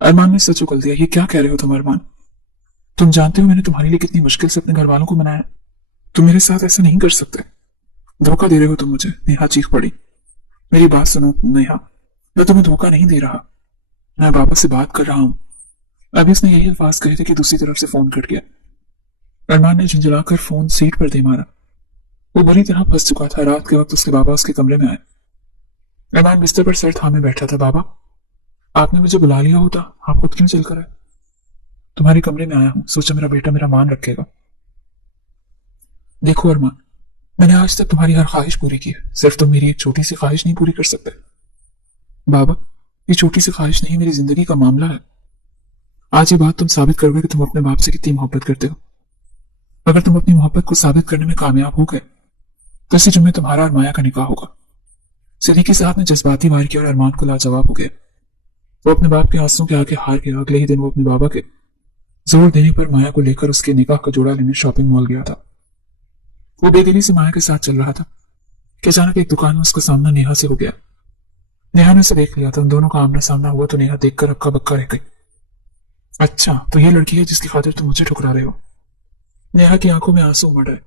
अरमान ने सच उगल दिया। ये क्या कह रहे हो तुम अरमान? तुम जानते हो मैंने तुम्हारे लिए कितनी मुश्किल से अपने घर वालों को मनाया। तुम मेरे साथ ऐसा नहीं कर सकते। धोखा दे रहे हो तुम मुझे। नेहा चीख पड़ी। मेरी बात सुनो नेहा, मैं तुम्हें धोखा नहीं दे रहा। मैं बाबा से बात कर रहा हूं। अभी उसने यही अल्फाज कहे थे कि दूसरी तरफ से फोन कट गया। अरमान ने झुंझलाकर फोन सीट पर दे मारा। वो बुरी तरह फंस चुका था। रात के वक्त उसके बाबा उसके कमरे में आए। अरमान बिस्तर पर सर थामे बैठा था। बाबा, आपने मुझे बुला लिया होता, आप खुद क्यों चलकर आए? तुम्हारे कमरे में आया हूं, सोचा मेरा बेटा मेरा मान रखेगा। देखो अरमान, मैंने आज तक तुम्हारी हर ख्वाहिश पूरी की है। सिर्फ तुम मेरी एक छोटी सी ख्वाहिश नहीं पूरी कर सकते। बाबा, ये छोटी सी ख्वाहिश नहीं, मेरी जिंदगी का मामला है। आज ये बात तुम साबित करोगे कि तुम अपने बाप से कितनी मोहब्बत करते हो। अगर तुम अपनी मोहब्बत को साबित करने में कामयाब हो गए तो इसी जुम्मे तुम्हारा और माया का निकाह होगा। सिद्दीकी साहब ने जज्बाती वार किया और अरमान को लाजवाब हो गया। वो अपने बाप के आंसुओं के आगे हार गया। अगले ही दिन वो अपने बाबा के जोर देने पर माया को लेकर उसके निकाह का जोड़ा लेने शॉपिंग मॉल गया था। वो बेदिली से माया के साथ चल रहा था कि अचानक एक दुकान में उसका सामना नेहा से हो गया। नेहा ने उसे देख लिया था। उन दोनों का आमना सामना हुआ तो नेहा देखकर अक्का बक्का रह गई। अच्छा, तो ये लड़की है जिसकी खातिर तुम मुझे ठुकरा रहे हो? नेहा की आंखों में आंसू उमड़ आए।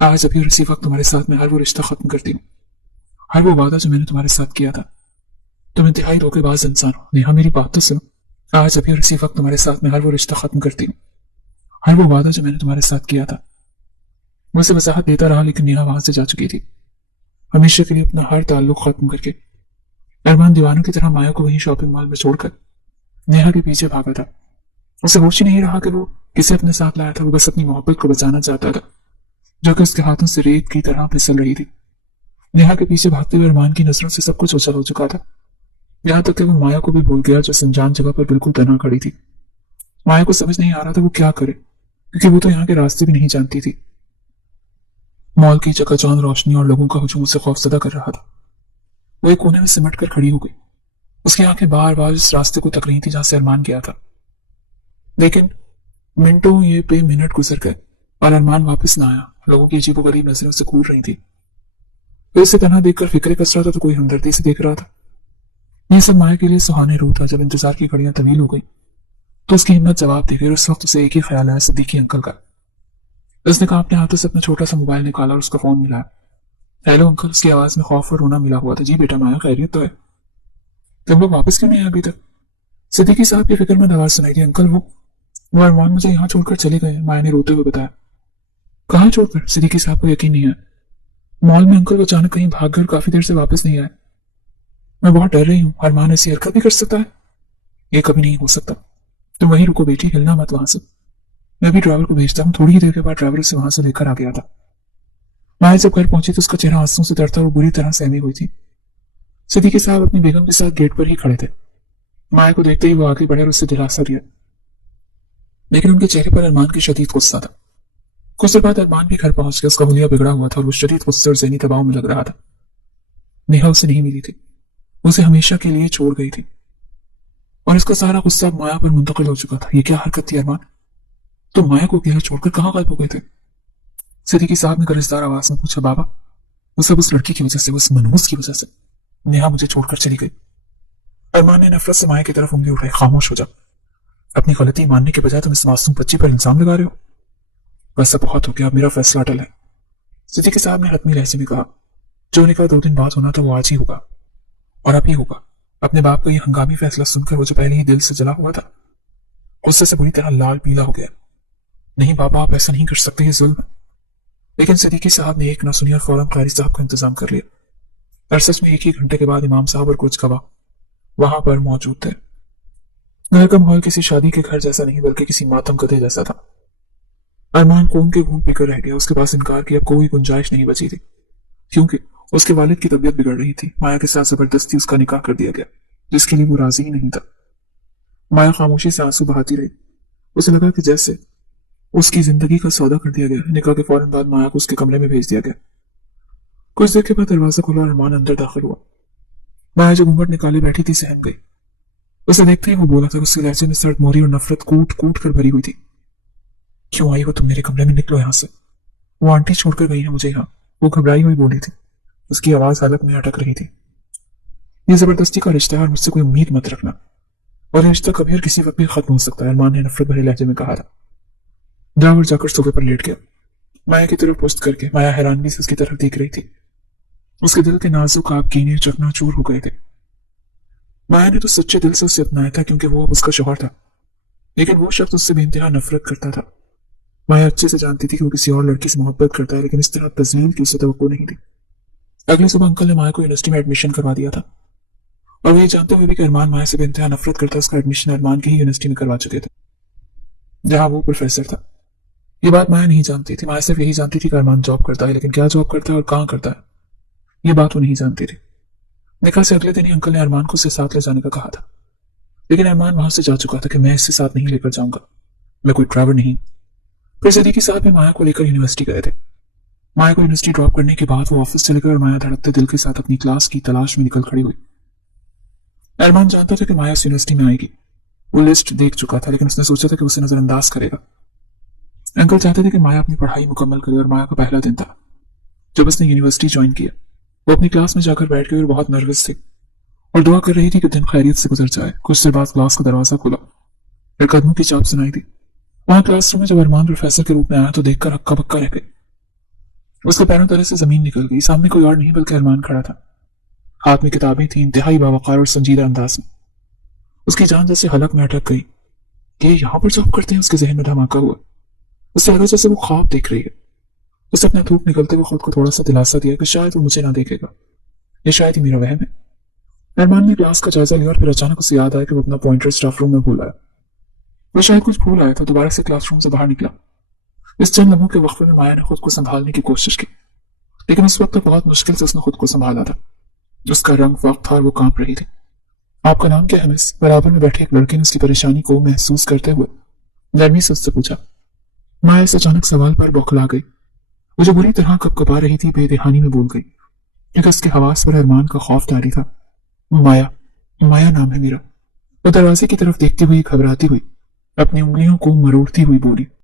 आज अभी और इसी वक्त तुम्हारे साथ मैं हर वो रिश्ता खत्म करती हूँ, हर वो वादा जो मैंने तुम्हारे साथ किया था। तुम इंतहाई धोखेबाज इंसान हो। नेहा, मेरी बात तो सुनो। आज अभी और इसी वक्त तुम्हारे साथ मैं हर वो रिश्ता खत्म करती हूँ, हर वो वादा जो मैंने तुम्हारे साथ किया था। मुझसे वजाहत देता रहा लेकिन नेहा वहां से जा चुकी थी, हमेशा के लिए अपना हर ताल्लुक खत्म करके। अरमान दीवानों की तरह माया को वहीं शॉपिंग मॉल में छोड़कर नेहा के पीछे भागा था। उसे होश ही नहीं रहा कि वो किसे अपने साथ लाया था। वो बस अपनी मोहब्बत को बचाना चाहता था जो कि उसके हाथों से रेत की तरह फिसल रही थी। नेहा के पीछे भागते हुए अरमान की नजरों से सब कुछ ओझल हो चुका था, यहाँ तक कि वो माया को भी भूल गया जो अनजान जगह पर बिल्कुल तना खड़ी थी। माया को समझ नहीं आ रहा था वो क्या करे क्योंकि वो तो यहाँ के रास्ते भी नहीं जानती थी। मॉल की चकाचौंध रोशनी और लोगों का हुजूम उसे खौफजदा कर रहा था। वो एक कोने में सिमट कर खड़ी हो गई। उसकी आंखें बार बार इस रास्ते को तक रही थी जहां से अरमान गया था। लेकिन मिनटों ये पे मिनट गुजर गए और अरमान वापस ना आया। लोगों की अजीबोगरीब नजरें उसे घूर रही थी। वो इसे तन्हा देखकर फिक्रे कस रहा था तो कोई हमदर्दी से देख रहा था। ये सब माया के लिए सुहाने रूह था। जब इंतजार की घड़ियां तवील हो गई तो उसकी हिम्मत जवाब दे गई और उस वक्त उसे एक ही ख्याल आया, सिद्दीकी अंकल का। उसने कहा अपने हाथों से अपना छोटा सा मोबाइल निकाला और उसका फोन मिलाया। हेलो अंकल, उसकी आवाज में खौफ और रोना मिला हुआ था। जी बेटा माया, खैरियत तो है? तुम लोग वापस क्यों नहीं आए अभी तक? सिद्दीकी साहब की फिक्र में आवाज सुनाई दी। अंकल वो अरमान मुझे यहाँ छोड़कर चले गए, माया ने रोते हुए बताया। कहाँ छोड़कर? सिद्दीकी साहब को यकीन नहीं आया। मॉल में अंकल वो अचानक कहीं भाग गए और काफी देर से वापस नहीं आए। मैं बहुत डर रही हूँ। अरमान ऐसी हरकत भी कर सकता है? ये कभी नहीं हो सकता। तुम वहीं रुको बेटी, हिलना मत वहां से। मैं भी ड्राइवर को भेजता हूँ। थोड़ी ही देर के बाद ड्राइवर से वहां से लेकर आ गया था। माया जब घर पहुंची तो उसका चेहरा आंसुओं से तरता और बुरी तरह सहमी हुई थी। सिद्दीकी साहब अपनी बेगम के साथ गेट पर ही खड़े थे। माया को देखते ही वो आगे बढ़े और उससे दिलासा दिया, लेकिन उनके चेहरे पर अरमान की शदीद गुस्सा था। कुछ देर बाद अरमान भी घर पहुंच गया। उसका हुलिया बिगड़ा हुआ था और वो शदीद गुस्से और ज़हनी दबाव में लग रहा था। नेहा उसे नहीं मिली थी, उसे हमेशा के लिए छोड़ गई थी और इसका सारा गुस्सा माया पर मुंतकिल हो चुका था। ये क्या हरकत थी अरमान? तो माया को अकेला छोड़कर कहाँ गायब हो गए थे? सिद्दीकी साहब ने गरजदार आवाज में पूछा। बाबा, वो सब उस लड़की की वजह से, उस मनहूस की वजह से। नेहा मुझे छोड़कर चली गई। अरमान ने नफरत से माया की तरफ उंगली उठाई। खामोश हो जा। अपनी गलती मानने के बजाय तुम इस मासूम बच्ची पर इल्जाम लगा रहे हो। वैसा बहुत हो गया, अब मेरा फैसला अटल है। सिद्दीकी साहब ने हतमी लहजे में कहा, जो निकाह 2 दिन बाद होना था वो आज ही होगा और अब ही होगा। अपने बाप का ये हंगामी फैसला सुनकर वो जो पहले ही दिल से जला हुआ था गुस्से से बुरी तरह लाल पीला हो गया। नहीं बाबा, आप ऐसा नहीं कर सकते, ये जुल्म है। लेकिन सिद्दीकी साहब ने एक ना सुनी और फौरन कारी साहब का इंतजाम कर लिया। और सच में 1 ही घंटे के बाद इमाम साहब और कुछ गवाह वहां पर मौजूद थे। घर का माहौल किसी शादी के घर जैसा नहीं बल्कि किसी मातम गदे जैसा था। अरमान खून के घूंट पीकर रह गया। उसके पास इनकार की अब कोई गुंजाइश नहीं बची थी, क्योंकि उसके वालिद की तबीयत बिगड़ रही थी। माया के साथ जबरदस्ती उसका निकाह कर दिया गया, जिसके लिए वो राजी ही नहीं था। माया खामोशी से आंसू बहाती रही। उसे लगा कि जैसे उसकी जिंदगी का सौदा कर दिया गया। निकाह के फौरन बाद माया को उसके कमरे में भेज दिया गया। कुछ देर के बाद दरवाजा खुला और अरमान अंदर दाखिल हुआ। माया जो घूंघट निकाले बैठी थी सहम गई। उसे देखते ही वो बोला था। उसके लहजे में सर्द मोहरी और नफरत कूट कूट कर भरी हुई थी। क्यों आई हो तुम मेरे कमरे में? निकलो यहां से। वो आंटी छोड़कर गई है मुझे यहाँ, वो घबराई हुई बोली थी। उसकी आवाज हलक में अटक रही थी। ये जबरदस्ती का रिश्ता है और मुझसे कोई उम्मीद मत रखना, और रिश्ता कभी और किसी वक्त भी खत्म हो सकता है, अरमान ने नफरत भरे लहजे में कहा था। ड्राइवर जाकर सोफे पर लेट गया, माया की तरफ पुष्ट करके। माया हैरानगी से उसकी तरफ देख रही थी। उसके दिल के नाजुक आप कीने चकनाचूर हो गए थे। माया ने तो सच्चे दिल से उसे अपनाया था क्योंकि वो अब उसका शौहर था, लेकिन वो शख्स उससे बेइंतहा नफरत करता था। माया अच्छे से जानती थी कि वो किसी और लड़की से मोहब्बत करता है, लेकिन इस तरह तज़लील की उसे तवक्को नहीं थी। अगली सुबह अंकल ने माया को यूनिवर्सिटी में एडमिशन करवा दिया था, और वो ये जानते हुए भी कि अरमान माया से बेइंतहा नफरत करता, उसका एडमिशन अरमान की ही यूनिवर्सिटी में करवा चुके थे जहां वो प्रोफेसर था। ये बात माया नहीं जानती थी। माया सिर्फ यही जानती थी कि अरमान जॉब करता है, लेकिन क्या जॉब करता है और कहाँ करता है ये बात वो नहीं जानती थी। निकाह से अगले दिन ही अंकल ने अरमान को उससे साथ ले जाने का कहा था, लेकिन अरमान वहां से जा चुका था कि मैं इससे साथ नहीं लेकर जाऊंगा, मैं कोई ड्राइवर नहीं। फिर सिद्दीकी साहब भी माया को लेकर यूनिवर्सिटी गए थे। माया को यूनिवर्सिटी ड्रॉप करने के बाद वो ऑफिस चले गए और माया धड़कते दिल के साथ अपनी क्लास की तलाश में निकल खड़ी हुई। अरमान जानता था कि माया इस यूनिवर्सिटी में आएगी। वो लिस्ट देख चुका था, लेकिन उसने सोचा था कि उसे नजरअंदाज करेगा। अंकल चाहते थे कि माया अपनी पढ़ाई मुकम्मल करे, और माया का पहला दिन था जब उसने यूनिवर्सिटी ज्वाइन किया। वो अपनी क्लास में जाकर बैठ गई और बहुत नर्वस थी और दुआ कर रही थी कि दिन खैरियत से गुजर जाए। कुछ देर बाद क्लास का दरवाजा खुला, फिर कदमों की चाप सुनाई दी। वहां क्लासरूम में जब अरमान प्रोफेसर के रूप में आया तो देखकर हक्का बक्का रह गई। उसके पैरों तले से जमीन निकल गई। सामने कोई और नहीं बल्कि अरमान खड़ा था। हाथ में किताबें थी, इंतहाई बावकार और संजीदा अंदाज में। उसकी जान जैसे हलक में अटक गई। ये यहाँ पर जॉब करते हैं? उसके जहन में धमाका हुआ। उससे लगा जैसे वो ख्वाब देख रही है। उसे अपना थूक निकलते हुए खुद को थोड़ा सा दिलासा दिया कि शायद वो मुझे ना देखेगा, ये शायद ही मेरा वहम है। अरमान ने क्लास का जायजा लिया और फिर अचानक उसे याद आया कि वो अपना पॉइंटर स्टाफ रूम में भूल आया। वो शायद कुछ भूल आया था। दोबारा से क्लासरूम से बाहर निकला। इस चंद लम्हों के वक्फे में माया ने खुद को संभालने की कोशिश की, लेकिन उस वक्त तक बहुत मुश्किल से उसने खुद को संभाला था। उसका रंग वक्त था और वो कांप रही थी। आपका नाम क्या है मिस? बराबर में बैठे एक लड़के ने उसकी परेशानी को महसूस करते हुए नरमी से उससे पूछा। माया इस अचानक सवाल पर बौखला गई। वो जो बुरी तरह कपकपा रही थी बेदहानी में बोल गई, क्योंकि उसके हवास पर अरमान का खौफ तारी था। माया, माया नाम है मेरा। वो दरवाजे की तरफ देखती हुई घबराती हुई अपनी उंगलियों को मरोड़ती हुई बोली।